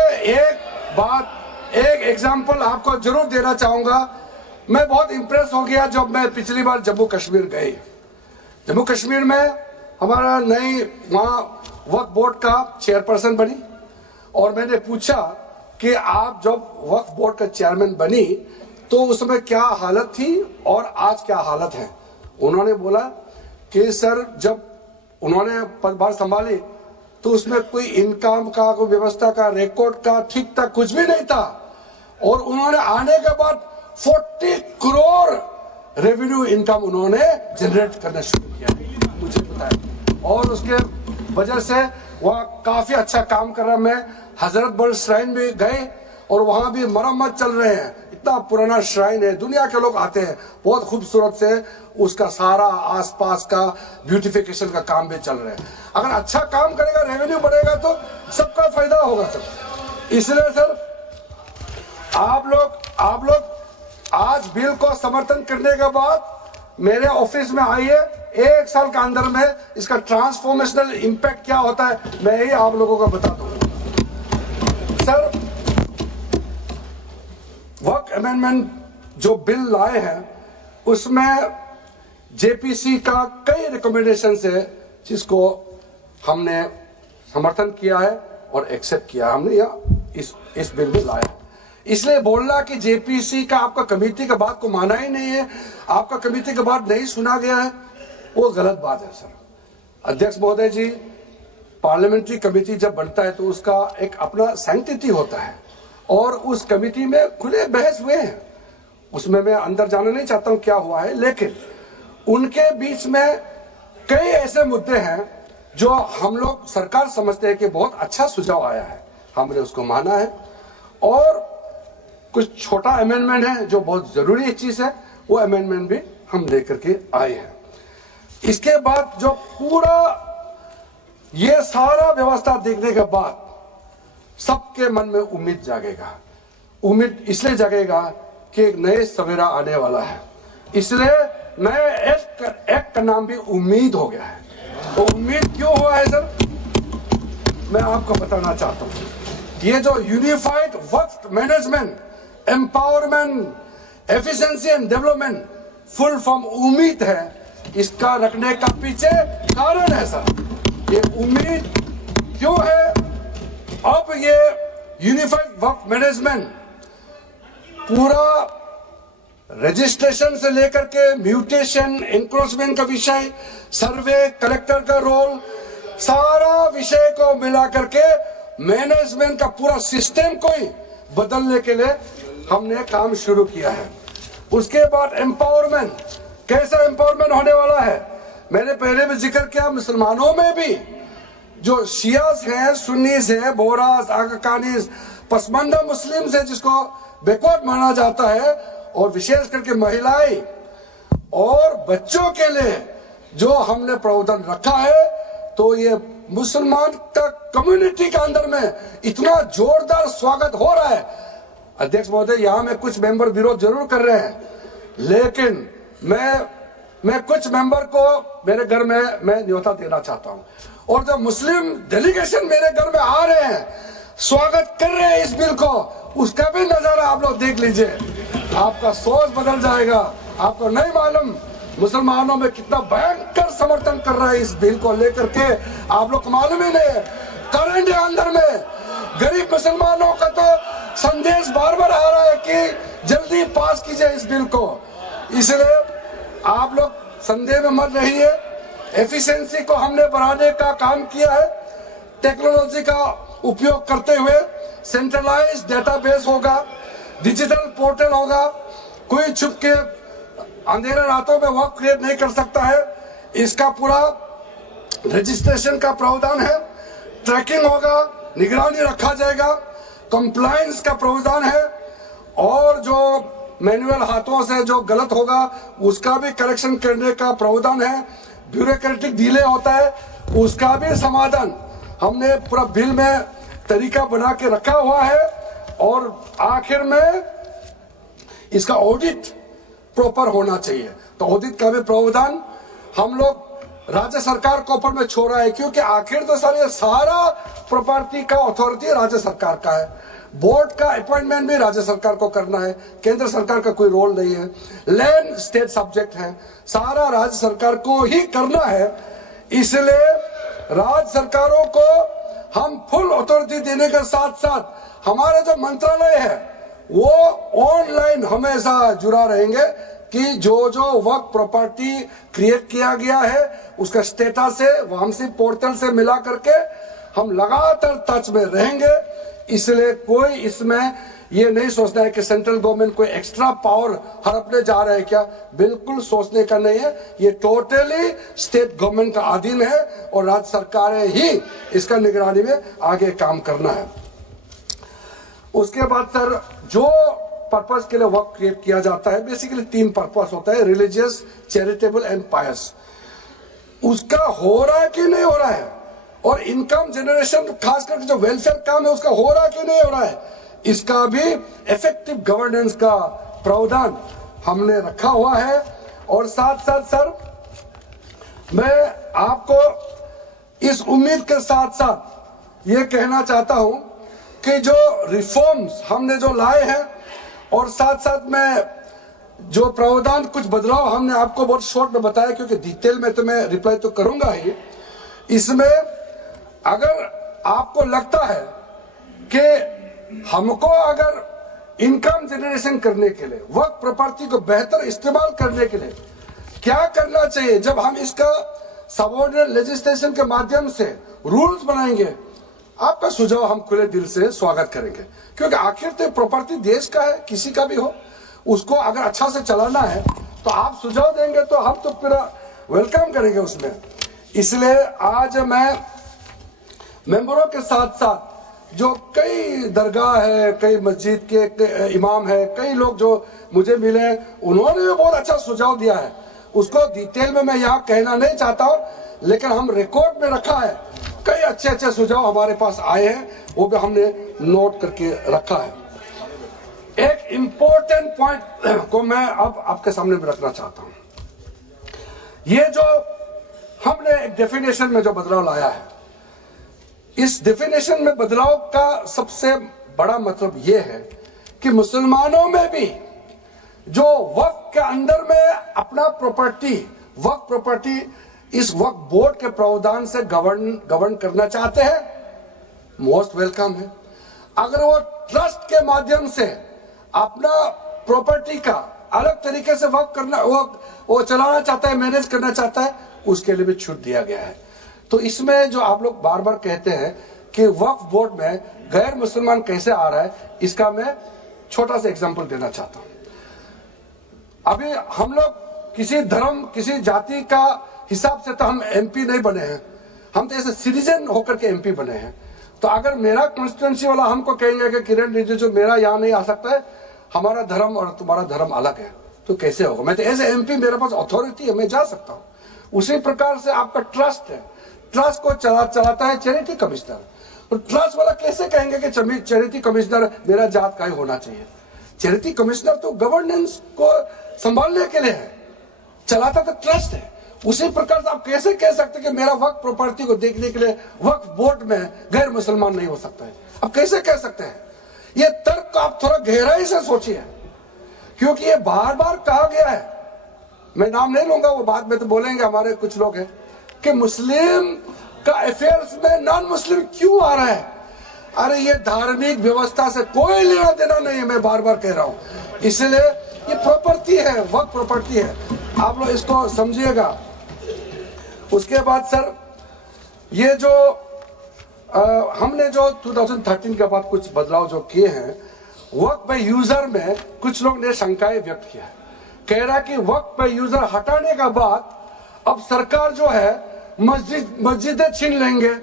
एक एग्जांपल आपको जरूर देना चाहूंगा। मैं बहुत इंप्रेस हो गया जब मैं पिछली बार जम्मू कश्मीर गई। जम्मू कश्मीर में हमारा नई वहां वक्फ बोर्ड का चेयरपर्सन बनी और मैंने पूछा कि आप जब वक्फ बोर्ड का चेयरमैन बनी तो उस समय क्या हालत थी और आज क्या हालत है। उन्होंने बोला कि सर जब उन्होंने पदभार संभाली तो उसमें कोई इनकम का, कोई व्यवस्था का, रिकॉर्ड का ठीक ठाक कुछ भी नहीं था। और उन्होंने आने के बाद 40 करोड़ रेवेन्यू इनकम उन्होंने जनरेट करना शुरू किया, मुझे पता है। और उसके वजह से वह काफी अच्छा काम कर रहा। मैं हजरत बल श्राइन भी गए और वहां भी मरम्मत चल रहे हैं। इतना पुराना श्राइन है, दुनिया के लोग आते हैं, बहुत खूबसूरत से उसका सारा आसपास का ब्यूटिफिकेशन का काम भी चल रहा है। अगर अच्छा काम करेगा, रेवेन्यू बढ़ेगा तो सबका फायदा होगा सर। इसलिए सर आप लोग आज बिल को समर्थन करने के बाद मेरे ऑफिस में आइए। 1 साल के अंदर में इसका ट्रांसफॉर्मेशनल इंपैक्ट क्या होता है मैं ही आप लोगों को बता दूंगा। सर वक्फ अमेंडमेंट जो बिल लाए हैं उसमें जेपीसी का कई रिकमेंडेशन है जिसको हमने समर्थन किया है और एक्सेप्ट किया। हमने इस बिल में लाया। इसलिए बोलना कि जेपीसी का आपका कमेटी का बात को माना ही नहीं है, आपका कमेटी का बात नहीं सुना गया है, वो गलत बात है सर। अध्यक्ष महोदय जी, पार्लियामेंट्री कमेटी जब बनता है तो उसका एक अपना सैंक्टिटी होता है और उस कमेटी में खुले बहस हुए हैं। उसमें मैं अंदर जाना नहीं चाहता हूं क्या हुआ है, लेकिन उनके बीच में कई ऐसे मुद्दे हैं जो हम लोग सरकार समझते हैं कि बहुत अच्छा सुझाव आया है, हमने उसको माना है। और कुछ छोटा अमेंडमेंट है जो बहुत जरूरी चीज है, वो अमेंडमेंट भी हम लेकर के आए हैं। इसके बाद जो पूरा ये सारा व्यवस्था देखने के बाद सबके मन में उम्मीद जागेगा। उम्मीद इसलिए जागेगा कि एक नए सवेरा आने वाला है, इसलिए नए एक्ट का नाम भी उम्मीद हो गया है। तो उम्मीद क्यों हुआ है सर, मैं आपको बताना चाहता हूं। ये जो unified Waqf management, empowerment, efficiency and development, full form उम्मीद है, इसका रखने का पीछे कारण है सर। ये उम्मीद क्यों है? अब ये यूनिफाइड वक्फ मैनेजमेंट पूरा रजिस्ट्रेशन से लेकर के म्यूटेशन, इंक्रोचमेंट का विषय, सर्वे, कलेक्टर का रोल, सारा विषय को मिला करके मैनेजमेंट का पूरा सिस्टम को ही बदलने के लिए हमने काम शुरू किया है। उसके बाद एम्पावरमेंट, कैसा एम्पावरमेंट होने वाला है? मैंने पहले भी जिक्र किया, मुसलमानों में भी जो शियास हैं, सुन्नीस हैं, बोरास, आकाकानीस, पसमानदा मुस्लिम्स है जिसको बैकवर्ड माना जाता है, और विशेष करके महिलाएं और बच्चों के लिए जो हमने प्रावधान रखा है, तो ये मुसलमान का कम्युनिटी के अंदर में इतना जोरदार स्वागत हो रहा है। अध्यक्ष महोदय, यहां में कुछ मेंबर विरोध जरूर कर रहे हैं, लेकिन मैं कुछ मेंबर को मेरे घर में मैं न्योता देना चाहता हूं, और जो मुस्लिम डेलीगेशन मेरे घर में आ रहे हैं, स्वागत कर रहे हैं इस बिल को, उसका भी नजारा आप लोग देख लीजिए। आपका सोच बदल जाएगा। आपको नहीं मालूम मुसलमानों में कितना भयंकर समर्थन कर रहा है इस बिल को लेकर के, आप लोग को मालूम ही नहीं है। करंट अंदर में गरीब मुसलमानों का तो संदेश बार बार आ रहा है कि जल्दी पास कीजिए इस बिल को, इसलिए आप लोग संदेह में मत रहिए। एफिशिएंसी को हमने बढ़ाने का काम किया है। टेक्नोलॉजी का उपयोग करते हुए सेंट्रलाइज्ड डेटाबेस होगा, डिजिटल पोर्टल होगा, कोई छुप के अंधेरे रातों में वर्क क्रिएट नहीं कर सकता है। इसका पूरा रजिस्ट्रेशन का प्रावधान है, ट्रैकिंग होगा, निगरानी रखा जाएगा, कंप्लायंस का प्रावधान है, और जो मैनुअल हाथों से जो गलत होगा उसका भी करेक्शन करने का प्रावधान है। ब्यूरोक्रेटिक डिले होता है, उसका भी समाधान हमने पूरा बिल में तरीका बना के रखा हुआ है। और आखिर में इसका ऑडिट प्रॉपर होना चाहिए, तो ऑडिट का भी प्रावधान हम लोग राज्य सरकार के ऊपर में छोड़ा है, क्योंकि आखिर तो सर ये सारा प्रॉपर्टी का अथॉरिटी राज्य सरकार का है। बोर्ड का अपॉइंटमेंट भी राज्य सरकार को करना है, केंद्र सरकार का कोई रोल नहीं है। लैंड स्टेट सब्जेक्ट है, सारा राज्य सरकार को ही करना है। इसलिए राज्य सरकारों को हम फुल अथॉरिटी देने के साथ साथ हमारा जो मंत्रालय है वो ऑनलाइन हमेशा जुड़ा रहेंगे कि जो वर्क प्रॉपर्टी क्रिएट किया गया है उसका स्टेटस है वामसी पोर्टल से मिला करके हम लगातार टच में रहेंगे। इसलिए कोई इसमें ये नहीं सोचना है कि सेंट्रल गवर्नमेंट कोई एक्स्ट्रा पावर हड़पने जा रहा है क्या, बिल्कुल सोचने का नहीं है। ये टोटली स्टेट गवर्नमेंट का अधीन है और राज्य सरकारें ही इसका निगरानी में आगे काम करना है। उसके बाद सर जो पर्पस के लिए वर्क क्रिएट किया जाता है, बेसिकली 3 पर्पस होता है, रिलीजियस, चैरिटेबल एंड पायस। उसका हो रहा है कि नहीं हो रहा है, और इनकम जनरेशन खास करके जो वेलफेयर काम है उसका हो रहा है कि नहीं हो रहा है, इसका भी इफेक्टिव गवर्नेंस का प्रावधान हमने रखा हुआ है। और साथ साथ सर मैं आपको इस उम्मीद के साथ साथ ये कहना चाहता हूं कि जो रिफॉर्म्स हमने जो लाए हैं और साथ साथ में जो प्रावधान कुछ बदलाव हमने आपको बहुत शॉर्ट में बताया, क्योंकि डिटेल में तो मैं रिप्लाई तो करूंगा ही। इसमें अगर आपको लगता है कि हमको अगर इनकम जनरेशन करने के लिए वर्क प्रॉपर्टी को बेहतर इस्तेमाल करने के लिए क्या करना चाहिए, जब हम इसका सबऑर्डिनेट लेजिस्लेशन के माध्यम से रूल्स बनाएंगे, आपका सुझाव हम खुले दिल से स्वागत करेंगे। क्योंकि आखिर तो प्रॉपर्टी देश का है, किसी का भी हो, उसको अगर अच्छा से चलाना है तो आप सुझाव देंगे तो हम तो फिर वेलकम करेंगे उसमें। इसलिए आज मैं मेंबरों के साथ साथ जो कई दरगाह है, कई मस्जिद के इमाम है, कई लोग जो मुझे मिले, उन्होंने भी बहुत अच्छा सुझाव दिया है। उसको डिटेल में मैं यहाँ कहना नहीं चाहता हूँ, लेकिन हम रिकॉर्ड में रखा है। कई अच्छे अच्छे सुझाव हमारे पास आए हैं, वो भी हमने नोट करके रखा है। एक इंपॉर्टेंट पॉइंट को मैं अब आपके सामने भी रखना चाहता हूं। ये जो हमने एक डेफिनेशन में जो बदलाव लाया है, इस डेफिनेशन में बदलाव का सबसे बड़ा मतलब ये है कि मुसलमानों में भी जो वक्फ के अंदर में अपना प्रॉपर्टी, वक्फ प्रॉपर्टी इस वक्फ बोर्ड के प्रावधान से गवर्न करना चाहते हैं, मोस्ट वेलकम है। अगर वो ट्रस्ट के माध्यम से अपना प्रॉपर्टी का अलग तरीके से वक्फ करना, वो चलाना चाहता है, मैनेज करना चाहता है, उसके लिए भी छूट दिया गया है। तो इसमें जो आप लोग बार बार कहते हैं कि वक्फ बोर्ड में गैर मुसलमान कैसे आ रहा है, इसका मैं छोटा सा एग्जांपल देना चाहता हूं। अभी हम लोग किसी धर्म, किसी जाति का हिसाब से तो हम एमपी नहीं बने हैं, हम तो ऐसे सिटीजन होकर के एमपी बने हैं। तो अगर मेरा कॉन्स्टिट्यूंसी वाला हमको कहेंगे कि किरण रिजिजू मेरा यहाँ नहीं आ सकता है, हमारा धर्म और तुम्हारा धर्म अलग है, तो कैसे होगा? मैं तो एज एमपी, मेरे पास अथॉरिटी है, मैं जा सकता हूँ। उसी प्रकार से आपका ट्रस्ट है, ट्रस्ट को चलाता है चैरिटी कमिश्नर। तो ट्रस्ट वाला कैसे कहेंगे कि चैरिटी कमिश्नर मेरा जात का ही होना चाहिए? चैरिटी कमिश्नर तो गवर्नेंस को संभालने के लिए है, चलाता तो ट्रस्ट है। उसी प्रकार से आप कैसे कह सकते कि मेरा वक्फ प्रॉपर्टी को देखने के लिए वक्फ बोर्ड में गैर मुसलमान नहीं हो सकता है? आप कैसे कह सकते हैं? ये तर्क को आप थोड़ा गहराई से सोचिए, क्योंकि ये बार बार कहा गया है। मैं नाम नहीं लूंगा, वो बाद में तो बोलेंगे हमारे कुछ लोग हैं कि मुस्लिम का अफेयर्स में नॉन मुस्लिम क्यों आ रहा है। अरे ये धार्मिक व्यवस्था से कोई लेना देना नहीं है, मैं बार बार कह रहा हूं। इसलिए ये प्रॉपर्टी है, वक्फ प्रॉपर्टी है, आप लोग इसको समझिएगा। उसके बाद सर, ये जो हमने जो 2013 के बाद कुछ बदलाव जो किए हैं, वक्फ बाय यूजर में कुछ लोग ने शंकाएं व्यक्त किया है। कह रहा कि वक्फ बाय यूजर हटाने का बाद अब सरकार जो है मस्जिदें छीन लेंगे,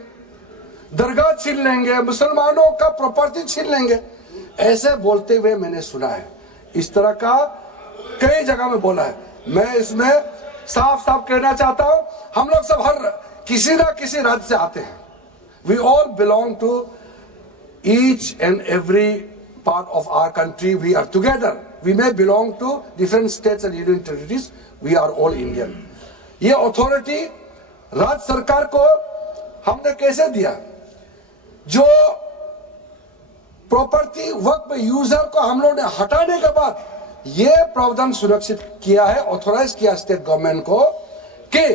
दरगाह छीन लेंगे, मुसलमानों का प्रॉपर्टी छीन लेंगे, ऐसे बोलते हुए मैंने सुना है। इस तरह का कई जगह में बोला है। मैं इसमें साफ साफ कहना चाहता हूं, हम लोग सब हर किसी ना किसी राज्य से आते हैं। We all belong to each and every part of our country. We are together. We may belong to different states and union territories, we are all Indian. ये अथॉरिटी राज्य सरकार को हमने कैसे दिया? जो प्रॉपर्टी वक्फ यूजर को हम लोग ने हटाने के बाद ये प्रावधान सुरक्षित किया है, ऑथोराइज किया स्टेट गवर्नमेंट को कि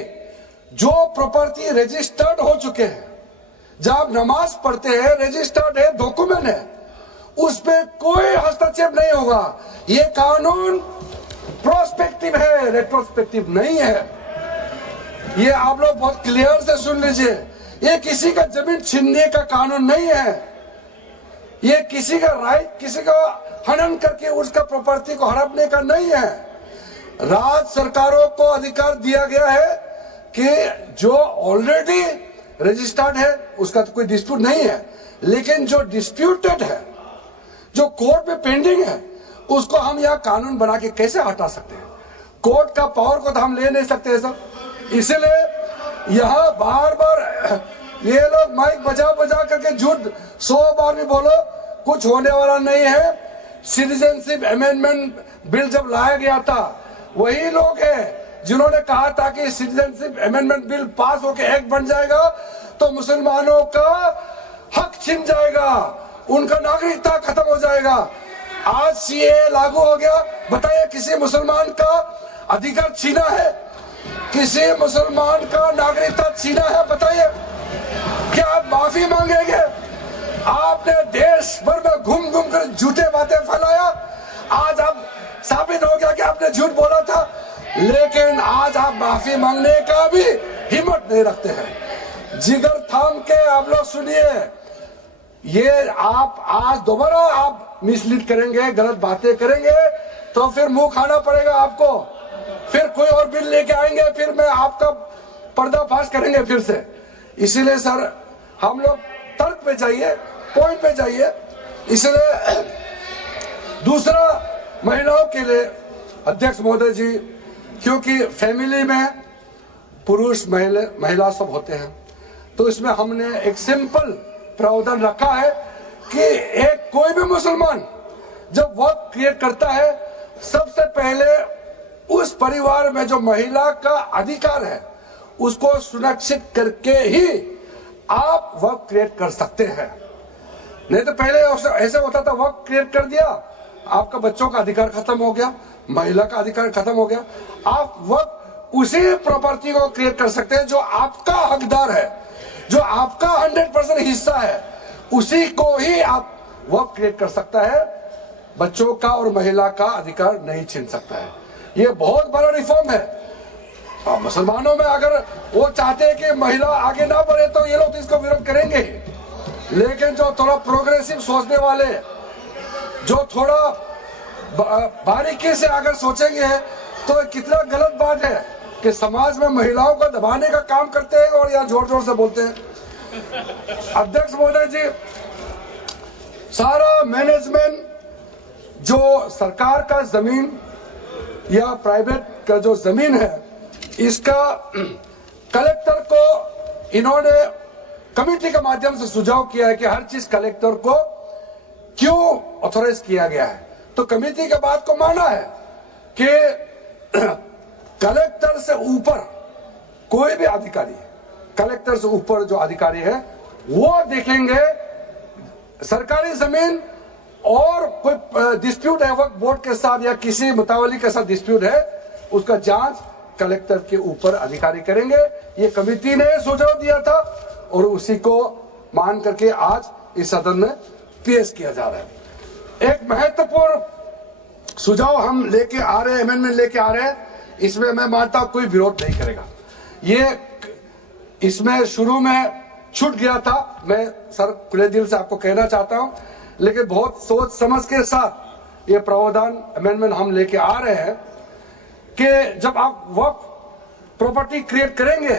जो प्रॉपर्टी रजिस्टर्ड हो चुके हैं, जब नमाज पढ़ते हैं, रजिस्टर्ड है, डॉक्यूमेंट है, उस पे कोई हस्तक्षेप नहीं होगा। ये कानून प्रोस्पेक्टिव है, रेट्रोस्पेक्टिव नहीं है। ये आप लोग बहुत क्लियर से सुन लीजिए। ये किसी का जमीन छीनने का कानून नहीं है। ये किसी का राइट, किसी का हनन करके उसका प्रॉपर्टी को हड़पने का नहीं है। राज्य सरकारों को अधिकार दिया गया है कि जो ऑलरेडी रजिस्टर्ड है उसका तो कोई डिस्प्यूट नहीं है, लेकिन जो डिस्प्यूटेड है, जो कोर्ट में पेंडिंग है, उसको हम यहाँ कानून बना के कैसे हटा सकते हैं? कोर्ट का पावर को तो हम ले नहीं सकते सर। इसलिए यहाँ बार बार ये लोग माइक बजा बजा करके झूठ 100 बार भी बोलो, कुछ होने वाला नहीं है। सिटीजनशिप अमेंडमेंट बिल जब लाया गया था, वही लोग हैं जिन्होंने कहा था कि सिटीजनशिप अमेंडमेंट बिल पास होकर एक्ट बन जाएगा तो मुसलमानों का हक छिन जाएगा, उनका नागरिकता खत्म हो जाएगा। आज सीए लागू हो गया, बताइए किसी मुसलमान का अधिकार छीना है? किसी मुसलमान का नागरिकता छीना है? बताइए, क्या आप माफी मांगेंगे? आपने देश भर में घूम घूम कर झूठे बातें फैलाया, आज अब साबित हो गया कि आपने झूठ बोला था, लेकिन आज आप माफी मांगने का भी हिम्मत नहीं रखते हैं। जिगर थाम के आप लोग सुनिए, ये आप आज दोबारा आप मिसलीड करेंगे, गलत बातें करेंगे, तो फिर मुंह खाना पड़ेगा आपको, फिर कोई और बिल लेके आएंगे, फिर मैं आपका पर्दाफाश करेंगे फिर से। इसीलिए सर हम लोग तर्क पे जाइए, पॉइंट पे जाइए। इसलिए दूसरा, महिलाओं के लिए अध्यक्ष महोदय जी, क्योंकि फैमिली में पुरुष महिला सब होते हैं, तो इसमें हमने एक सिंपल प्रावधान रखा है कि एक कोई भी मुसलमान जब वर्क क्रिएट करता है, सबसे पहले उस परिवार में जो महिला का अधिकार है उसको सुरक्षित करके ही आप वर्क क्रिएट कर सकते हैं। नहीं तो पहले ऐसे होता था, वर्क क्रिएट कर दिया, आपका बच्चों का अधिकार खत्म हो गया, महिला का अधिकार खत्म हो गया। आप वर्क उसी प्रॉपर्टी को क्रिएट कर सकते हैं जो आपका हकदार है, जो आपका 100% हिस्सा है, उसी को ही आप वर्क क्रिएट कर सकता है। बच्चों का और महिला का अधिकार नहीं छीन सकता है। ये बहुत बड़ा रिफॉर्म है। मुसलमानों में अगर वो चाहते हैं कि महिला आगे ना बढ़े तो ये लोग इसको विरोध करेंगे, लेकिन जो थोड़ा प्रोग्रेसिव सोचने वाले, जो थोड़ा बारीकी से अगर सोचेंगे तो कितना गलत बात है कि समाज में महिलाओं को दबाने का काम करते हैं और यहाँ जोर जोर से बोलते हैं। अध्यक्ष महोदय जी, सारा मैनेजमेंट जो सरकार का जमीन या प्राइवेट का जो जमीन है, इसका कलेक्टर को इन्होंने कमेटी के माध्यम से सुझाव किया है कि हर चीज कलेक्टर को क्यों ऑथोराइज किया गया है। तो कमेटी के बात को माना है कि कलेक्टर से ऊपर कोई भी अधिकारी, कलेक्टर से ऊपर जो अधिकारी है वो देखेंगे सरकारी जमीन और कोई डिस्प्यूट है वक्फ बोर्ड के साथ या किसी मुतावली के साथ डिस्प्यूट है, उसका जांच कलेक्टर के ऊपर अधिकारी करेंगे। ये कमेटी ने सुझाव दिया था और उसी को मान करके आज इस सदन में पेश किया जा रहा है। एक महत्वपूर्ण सुझाव हम लेके आ रहे हैं, अमेंडमेंट लेके आ रहे हैं, इसमें मैं मानता हूं कोई विरोध नहीं करेगा। ये इसमें शुरू में छूट गया था, मैं सर खुले दिल से आपको कहना चाहता हूं, लेकिन बहुत सोच समझ के साथ ये प्रावधान अमेंडमेंट हम लेके आ रहे हैं कि जब आप वक्फ प्रॉपर्टी क्रिएट करेंगे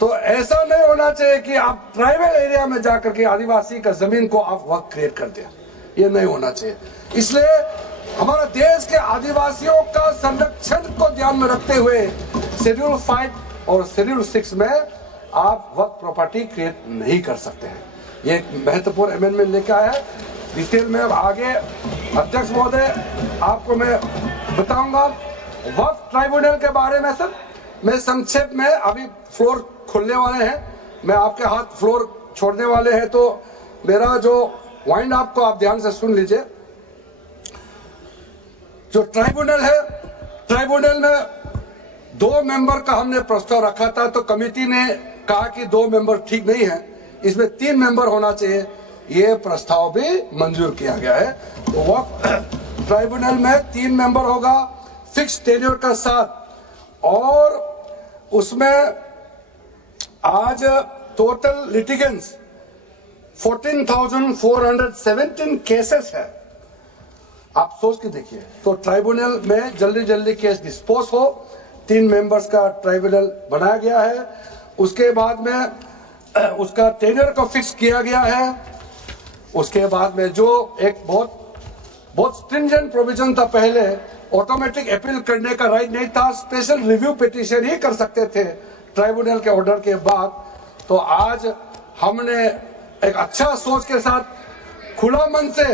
तो ऐसा नहीं होना चाहिए कि आप ट्राइबल एरिया में जाकर के आदिवासी का जमीन को आप वक्फ क्रिएट कर दें, ये नहीं होना चाहिए। इसलिए हमारा देश के आदिवासियों का संरक्षण को ध्यान में रखते हुए शेड्यूल 5 और शेड्यूल 6 में आप वक्फ प्रॉपर्टी क्रिएट नहीं कर सकते हैं। ये एक महत्वपूर्ण अमेंडमेंट लेके आया है। डिटेल में अब आगे अध्यक्ष महोदय आपको मैं बताऊंगा। वक्फ ट्राइब्यूनल के बारे में सर मैं संक्षेप में, अभी फ्लोर खुलने वाले हैं, मैं आपके हाथ फ्लोर छोड़ने वाले हैं, तो मेरा जो वाइंड अप को आप ध्यान से सुन लीजिए। जो ट्राइब्यूनल है, ट्राइब्यूनल में 2 मेंबर का हमने प्रस्ताव रखा था, तो कमेटी ने कहा कि 2 मेंबर ठीक नहीं है, इसमें 3 मेंबर होना चाहिए। ये प्रस्ताव भी मंजूर किया गया है। तो वक्फ ट्राइब्यूनल में 3 मेंबर होगा फिक्स टेन्योर का साथ, और उसमें आज टोटल लिटिगेंस 14,417 केसेस है। आप सोच के देखिए, तो ट्राइब्यूनल में जल्दी जल्दी केस डिस्पोज हो, 3 मेंबर्स का ट्राइब्यूनल बनाया गया है। उसके बाद में उसका टेन्योर को फिक्स किया गया है। उसके बाद में जो एक बहुत स्ट्रिंजेंट प्रोविजन था, पहले ऑटोमेटिक अपील करने का राइट नहीं था, स्पेशल रिव्यू पिटीशन ही कर सकते थे ट्राइब्यूनल के ऑर्डर के बाद। तो आज हमने एक अच्छा सोच के साथ खुला मन से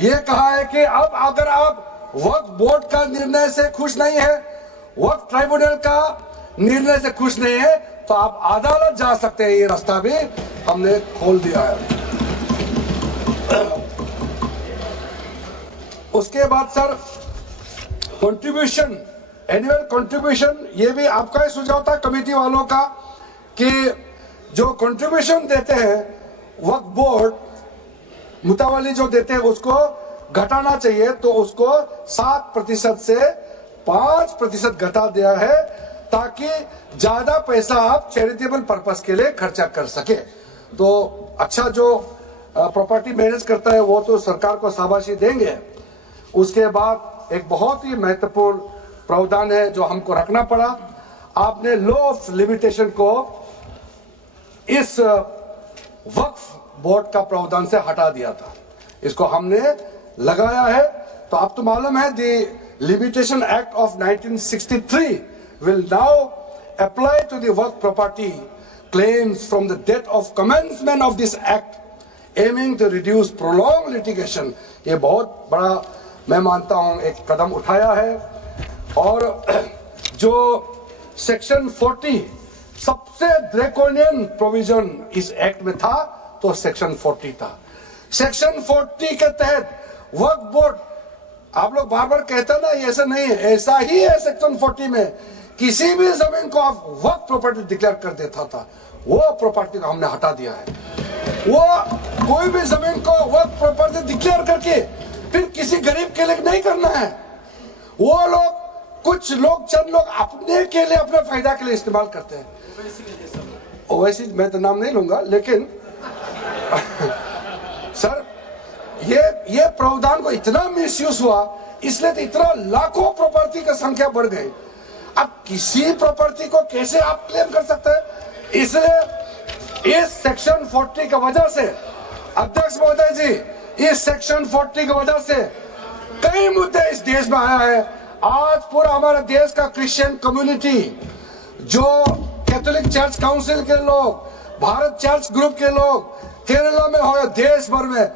ये कहा है कि अब अगर आप वक्फ बोर्ड का निर्णय से खुश नहीं है, वक्फ ट्राइब्यूनल का निर्णय से खुश नहीं है, तो आप अदालत जा सकते हैं। ये रास्ता भी हमने खोल दिया है। उसके बाद सर कंट्रीब्यूशन, एनुअल कंट्रीब्यूशन, ये भी आपका ही सुझाव था कमेटी वालों का कि जो कंट्रीब्यूशन देते हैं वक्फ बोर्ड मुतावली जो देते हैं उसको घटाना चाहिए, तो उसको 7% से 5% घटा दिया है, ताकि ज्यादा पैसा आप चैरिटेबल पर्पस के लिए खर्चा कर सके। तो अच्छा जो प्रॉपर्टी मैनेज करता है वो तो सरकार को शाबाशी देंगे। उसके बाद एक बहुत ही महत्वपूर्ण प्रावधान है जो हमको रखना पड़ा। आपने लॉ ऑफ लिमिटेशन को इस वक्फ बोर्ड का प्रावधान से हटा दिया था, इसको हमने लगाया है। तो आप तो मालूम है the limitation act of 1963 will now apply to the work property claims from the date of commencement of this act, aiming to reduce prolonged litigation। ये बहुत बड़ा मैं मानता हूं एक कदम उठाया है। और जो सेक्शन 40 सबसे ड्रैकोनियन प्रोविजन इस एक्ट में था तो सेक्शन 40 था। सेक्शन 40 के तहत वक्फ बोर्ड, आप लोग बार बार कहते ना ये ऐसा नहीं है, ऐसा ही है। सेक्शन 40 में किसी भी जमीन को आप वक्फ प्रॉपर्टी डिक्लेयर कर देता था, वो प्रॉपर्टी को हमने हटा दिया है। वो कोई भी जमीन को वक्फ प्रॉपर्टी डिक्लेयर करके फिर किसी गरीब के लिए नहीं करना है। वो लोग, कुछ लोग, चंद लोग अपने के लिए, अपने फायदा के लिए इस्तेमाल करते हैं। ओवैसी मैं तो नाम नहीं लूंगा, लेकिन सर ये प्रावधान को इतना मिसयूज हुआ, इसलिए तो इतना लाखों प्रॉपर्टी की संख्या बढ़ गई। अब किसी प्रॉपर्टी को कैसे आप क्लेम कर सकते हैं? इसलिए इस सेक्शन 40 की वजह से, अध्यक्ष महोदय जी, इस सेक्शन 40 की वजह से कई मुद्दे इस देश में आया है। आज पूरा हमारे देश का क्रिश्चियन कम्युनिटी, जो कैथोलिक चर्च काउंसिल के लोग, भारत चर्च ग्रुप के लोग, केरला में हो, देश भर में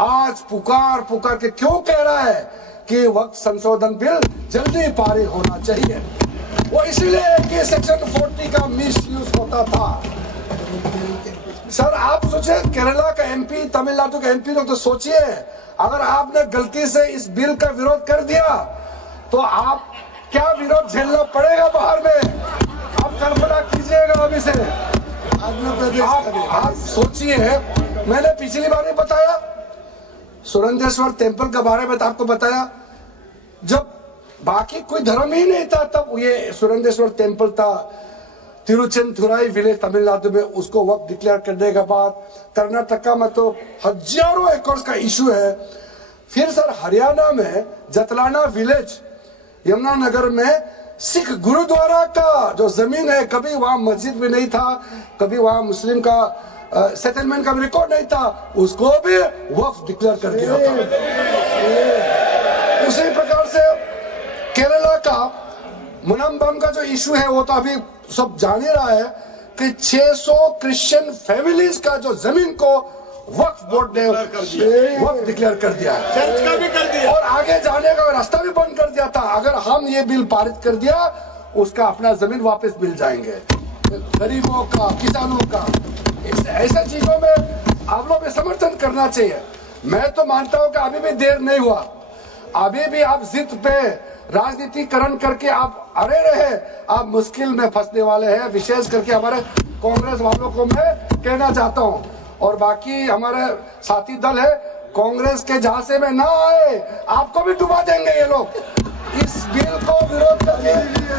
आज पुकार के क्यों कह रहा है कि वक्त संशोधन बिल जल्दी पारित होना चाहिए। वो इसलिए कि सेक्शन 40 का मिसयूज होता था। सर आप सोचे केरला का एमपी, तमिलनाडु का एमपी लोग तो सोचिए, अगर आपने गलती से इस बिल का विरोध कर दिया तो आप क्या विरोध झेलना पड़ेगा बाहर में, आप कल्पना कीजिएगा अभी से। आप सोचिए, मैंने पिछली बार भी बताया सुरेंद्रेश्वर टेम्पल के बारे में, तो आपको बताया जब बाकी कोई धर्म ही नहीं था तब ये सुरेंद्रेश्वर टेम्पल था। तिरुचेंदुराई विलेज तमिलनाडु में, उसको वक्त डिक्लेयर करने के बाद कर्नाटका में तो हजारों एकड़ का इशू है। फिर सर हरियाणा में जतलाना विलेज यमुनानगर में सिख गुरुद्वारा का जो जमीन है, कभी वहां मस्जिद भी नहीं था, कभी वहां मुस्लिम का सेटलमेंट का भी रिकॉर्ड नहीं था, उसको भी वक्फ डिक्लेयर कर दिया था। उसी प्रकार से केरला का मुनम्बम का जो इशू है वो तो अभी सब जान ही रहा है कि 600 क्रिश्चियन फैमिलीज का जो जमीन को वक्फ बोर्ड ने वक्फ डिक्लेयर कर दिया है, चर्च का भी कर दिया, और आगे जाने का रास्ता भी बंद कर दिया था। अगर हम ये बिल पारित कर दिया, उसका अपना जमीन वापस मिल जाएंगे गरीबों का, किसानों का। ऐसा चीजों में आप लोग समर्थन करना चाहिए। मैं तो मानता हूं कि अभी भी देर नहीं हुआ, अभी भी आप जिद पे राजनीतिकरण करके आप अड़े रहे, आप मुश्किल में फंसने वाले हैं। विशेष करके हमारे कांग्रेस वालों को मैं कहना चाहता हूं, और बाकी हमारे साथी दल है, कांग्रेस के झांसे में ना आए, आपको भी डुबा देंगे ये लोग। इस बिल को विरोध करके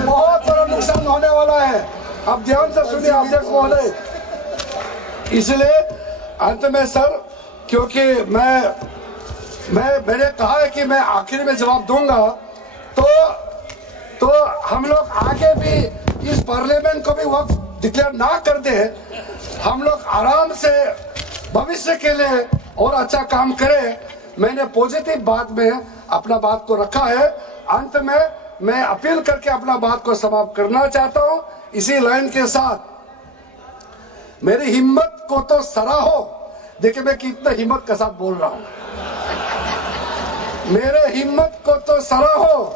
बहुत बड़ा नुकसान होने वाला है। अब ध्यान से सुनिए अध्यक्ष महोदय। इसलिए अंत में सर, क्योंकि मैंने कहा है कि मैं आखिर में जवाब दूंगा, तो हम लोग आगे भी इस पार्लियामेंट को भी वक्त डिक्लेयर ना कर दे, हम लोग आराम से भविष्य के लिए और अच्छा काम करें। मैंने पॉजिटिव बात में अपना बात को रखा है। अंत में मैं अपील करके अपना बात को समाप्त करना चाहता हूं। इसी लाइन के साथ मेरी हिम्मत को तो सराहो। देखिए मैं कितना हिम्मत के साथ बोल रहा हूं। मेरे हिम्मत को तो सराहो,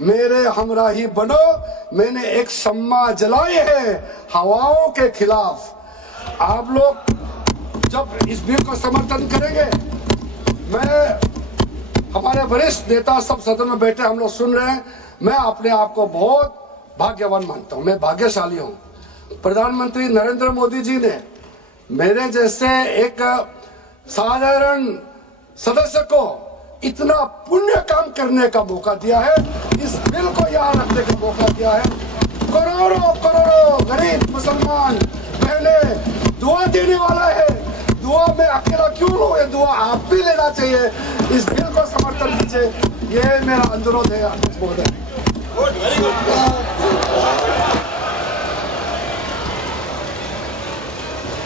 मेरे हमराही बनो, मैंने एक शम्मा जलाई है हवाओं के खिलाफ। आप लोग जब इस बिल को समर्थन करेंगे, मैं, हमारे वरिष्ठ नेता सब सदन में बैठे, हम लोग सुन रहे हैं, मैं अपने आप को बहुत भाग्यवान मानता हूं, मैं भाग्यशाली हूं। प्रधानमंत्री नरेंद्र मोदी जी ने मेरे जैसे एक साधारण सदस्य को इतना पुण्य काम करने का मौका दिया है, इस बिल को यहाँ रखने का मौका दिया है। करोड़ों गरीब मुसलमान बहने दुआ देने वाला है। दुआ में अकेला क्यों लो, ये दुआ आप भी लेना चाहिए। इस बिल को समर्थन दीजिए। ये मेरा अनुरोध है अध्यक्ष महोदय।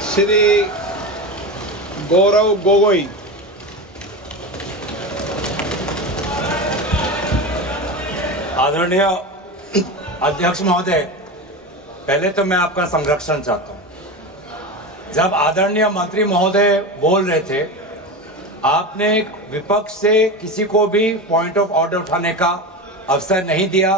श्री गौरव गोगोई। आदरणीय अध्यक्ष महोदय, पहले तो मैं आपका संरक्षण चाहता हूं। जब आदरणीय मंत्री महोदय बोल रहे थे, आपने विपक्ष से किसी को भी पॉइंट ऑफ ऑर्डर उठाने का अवसर नहीं दिया।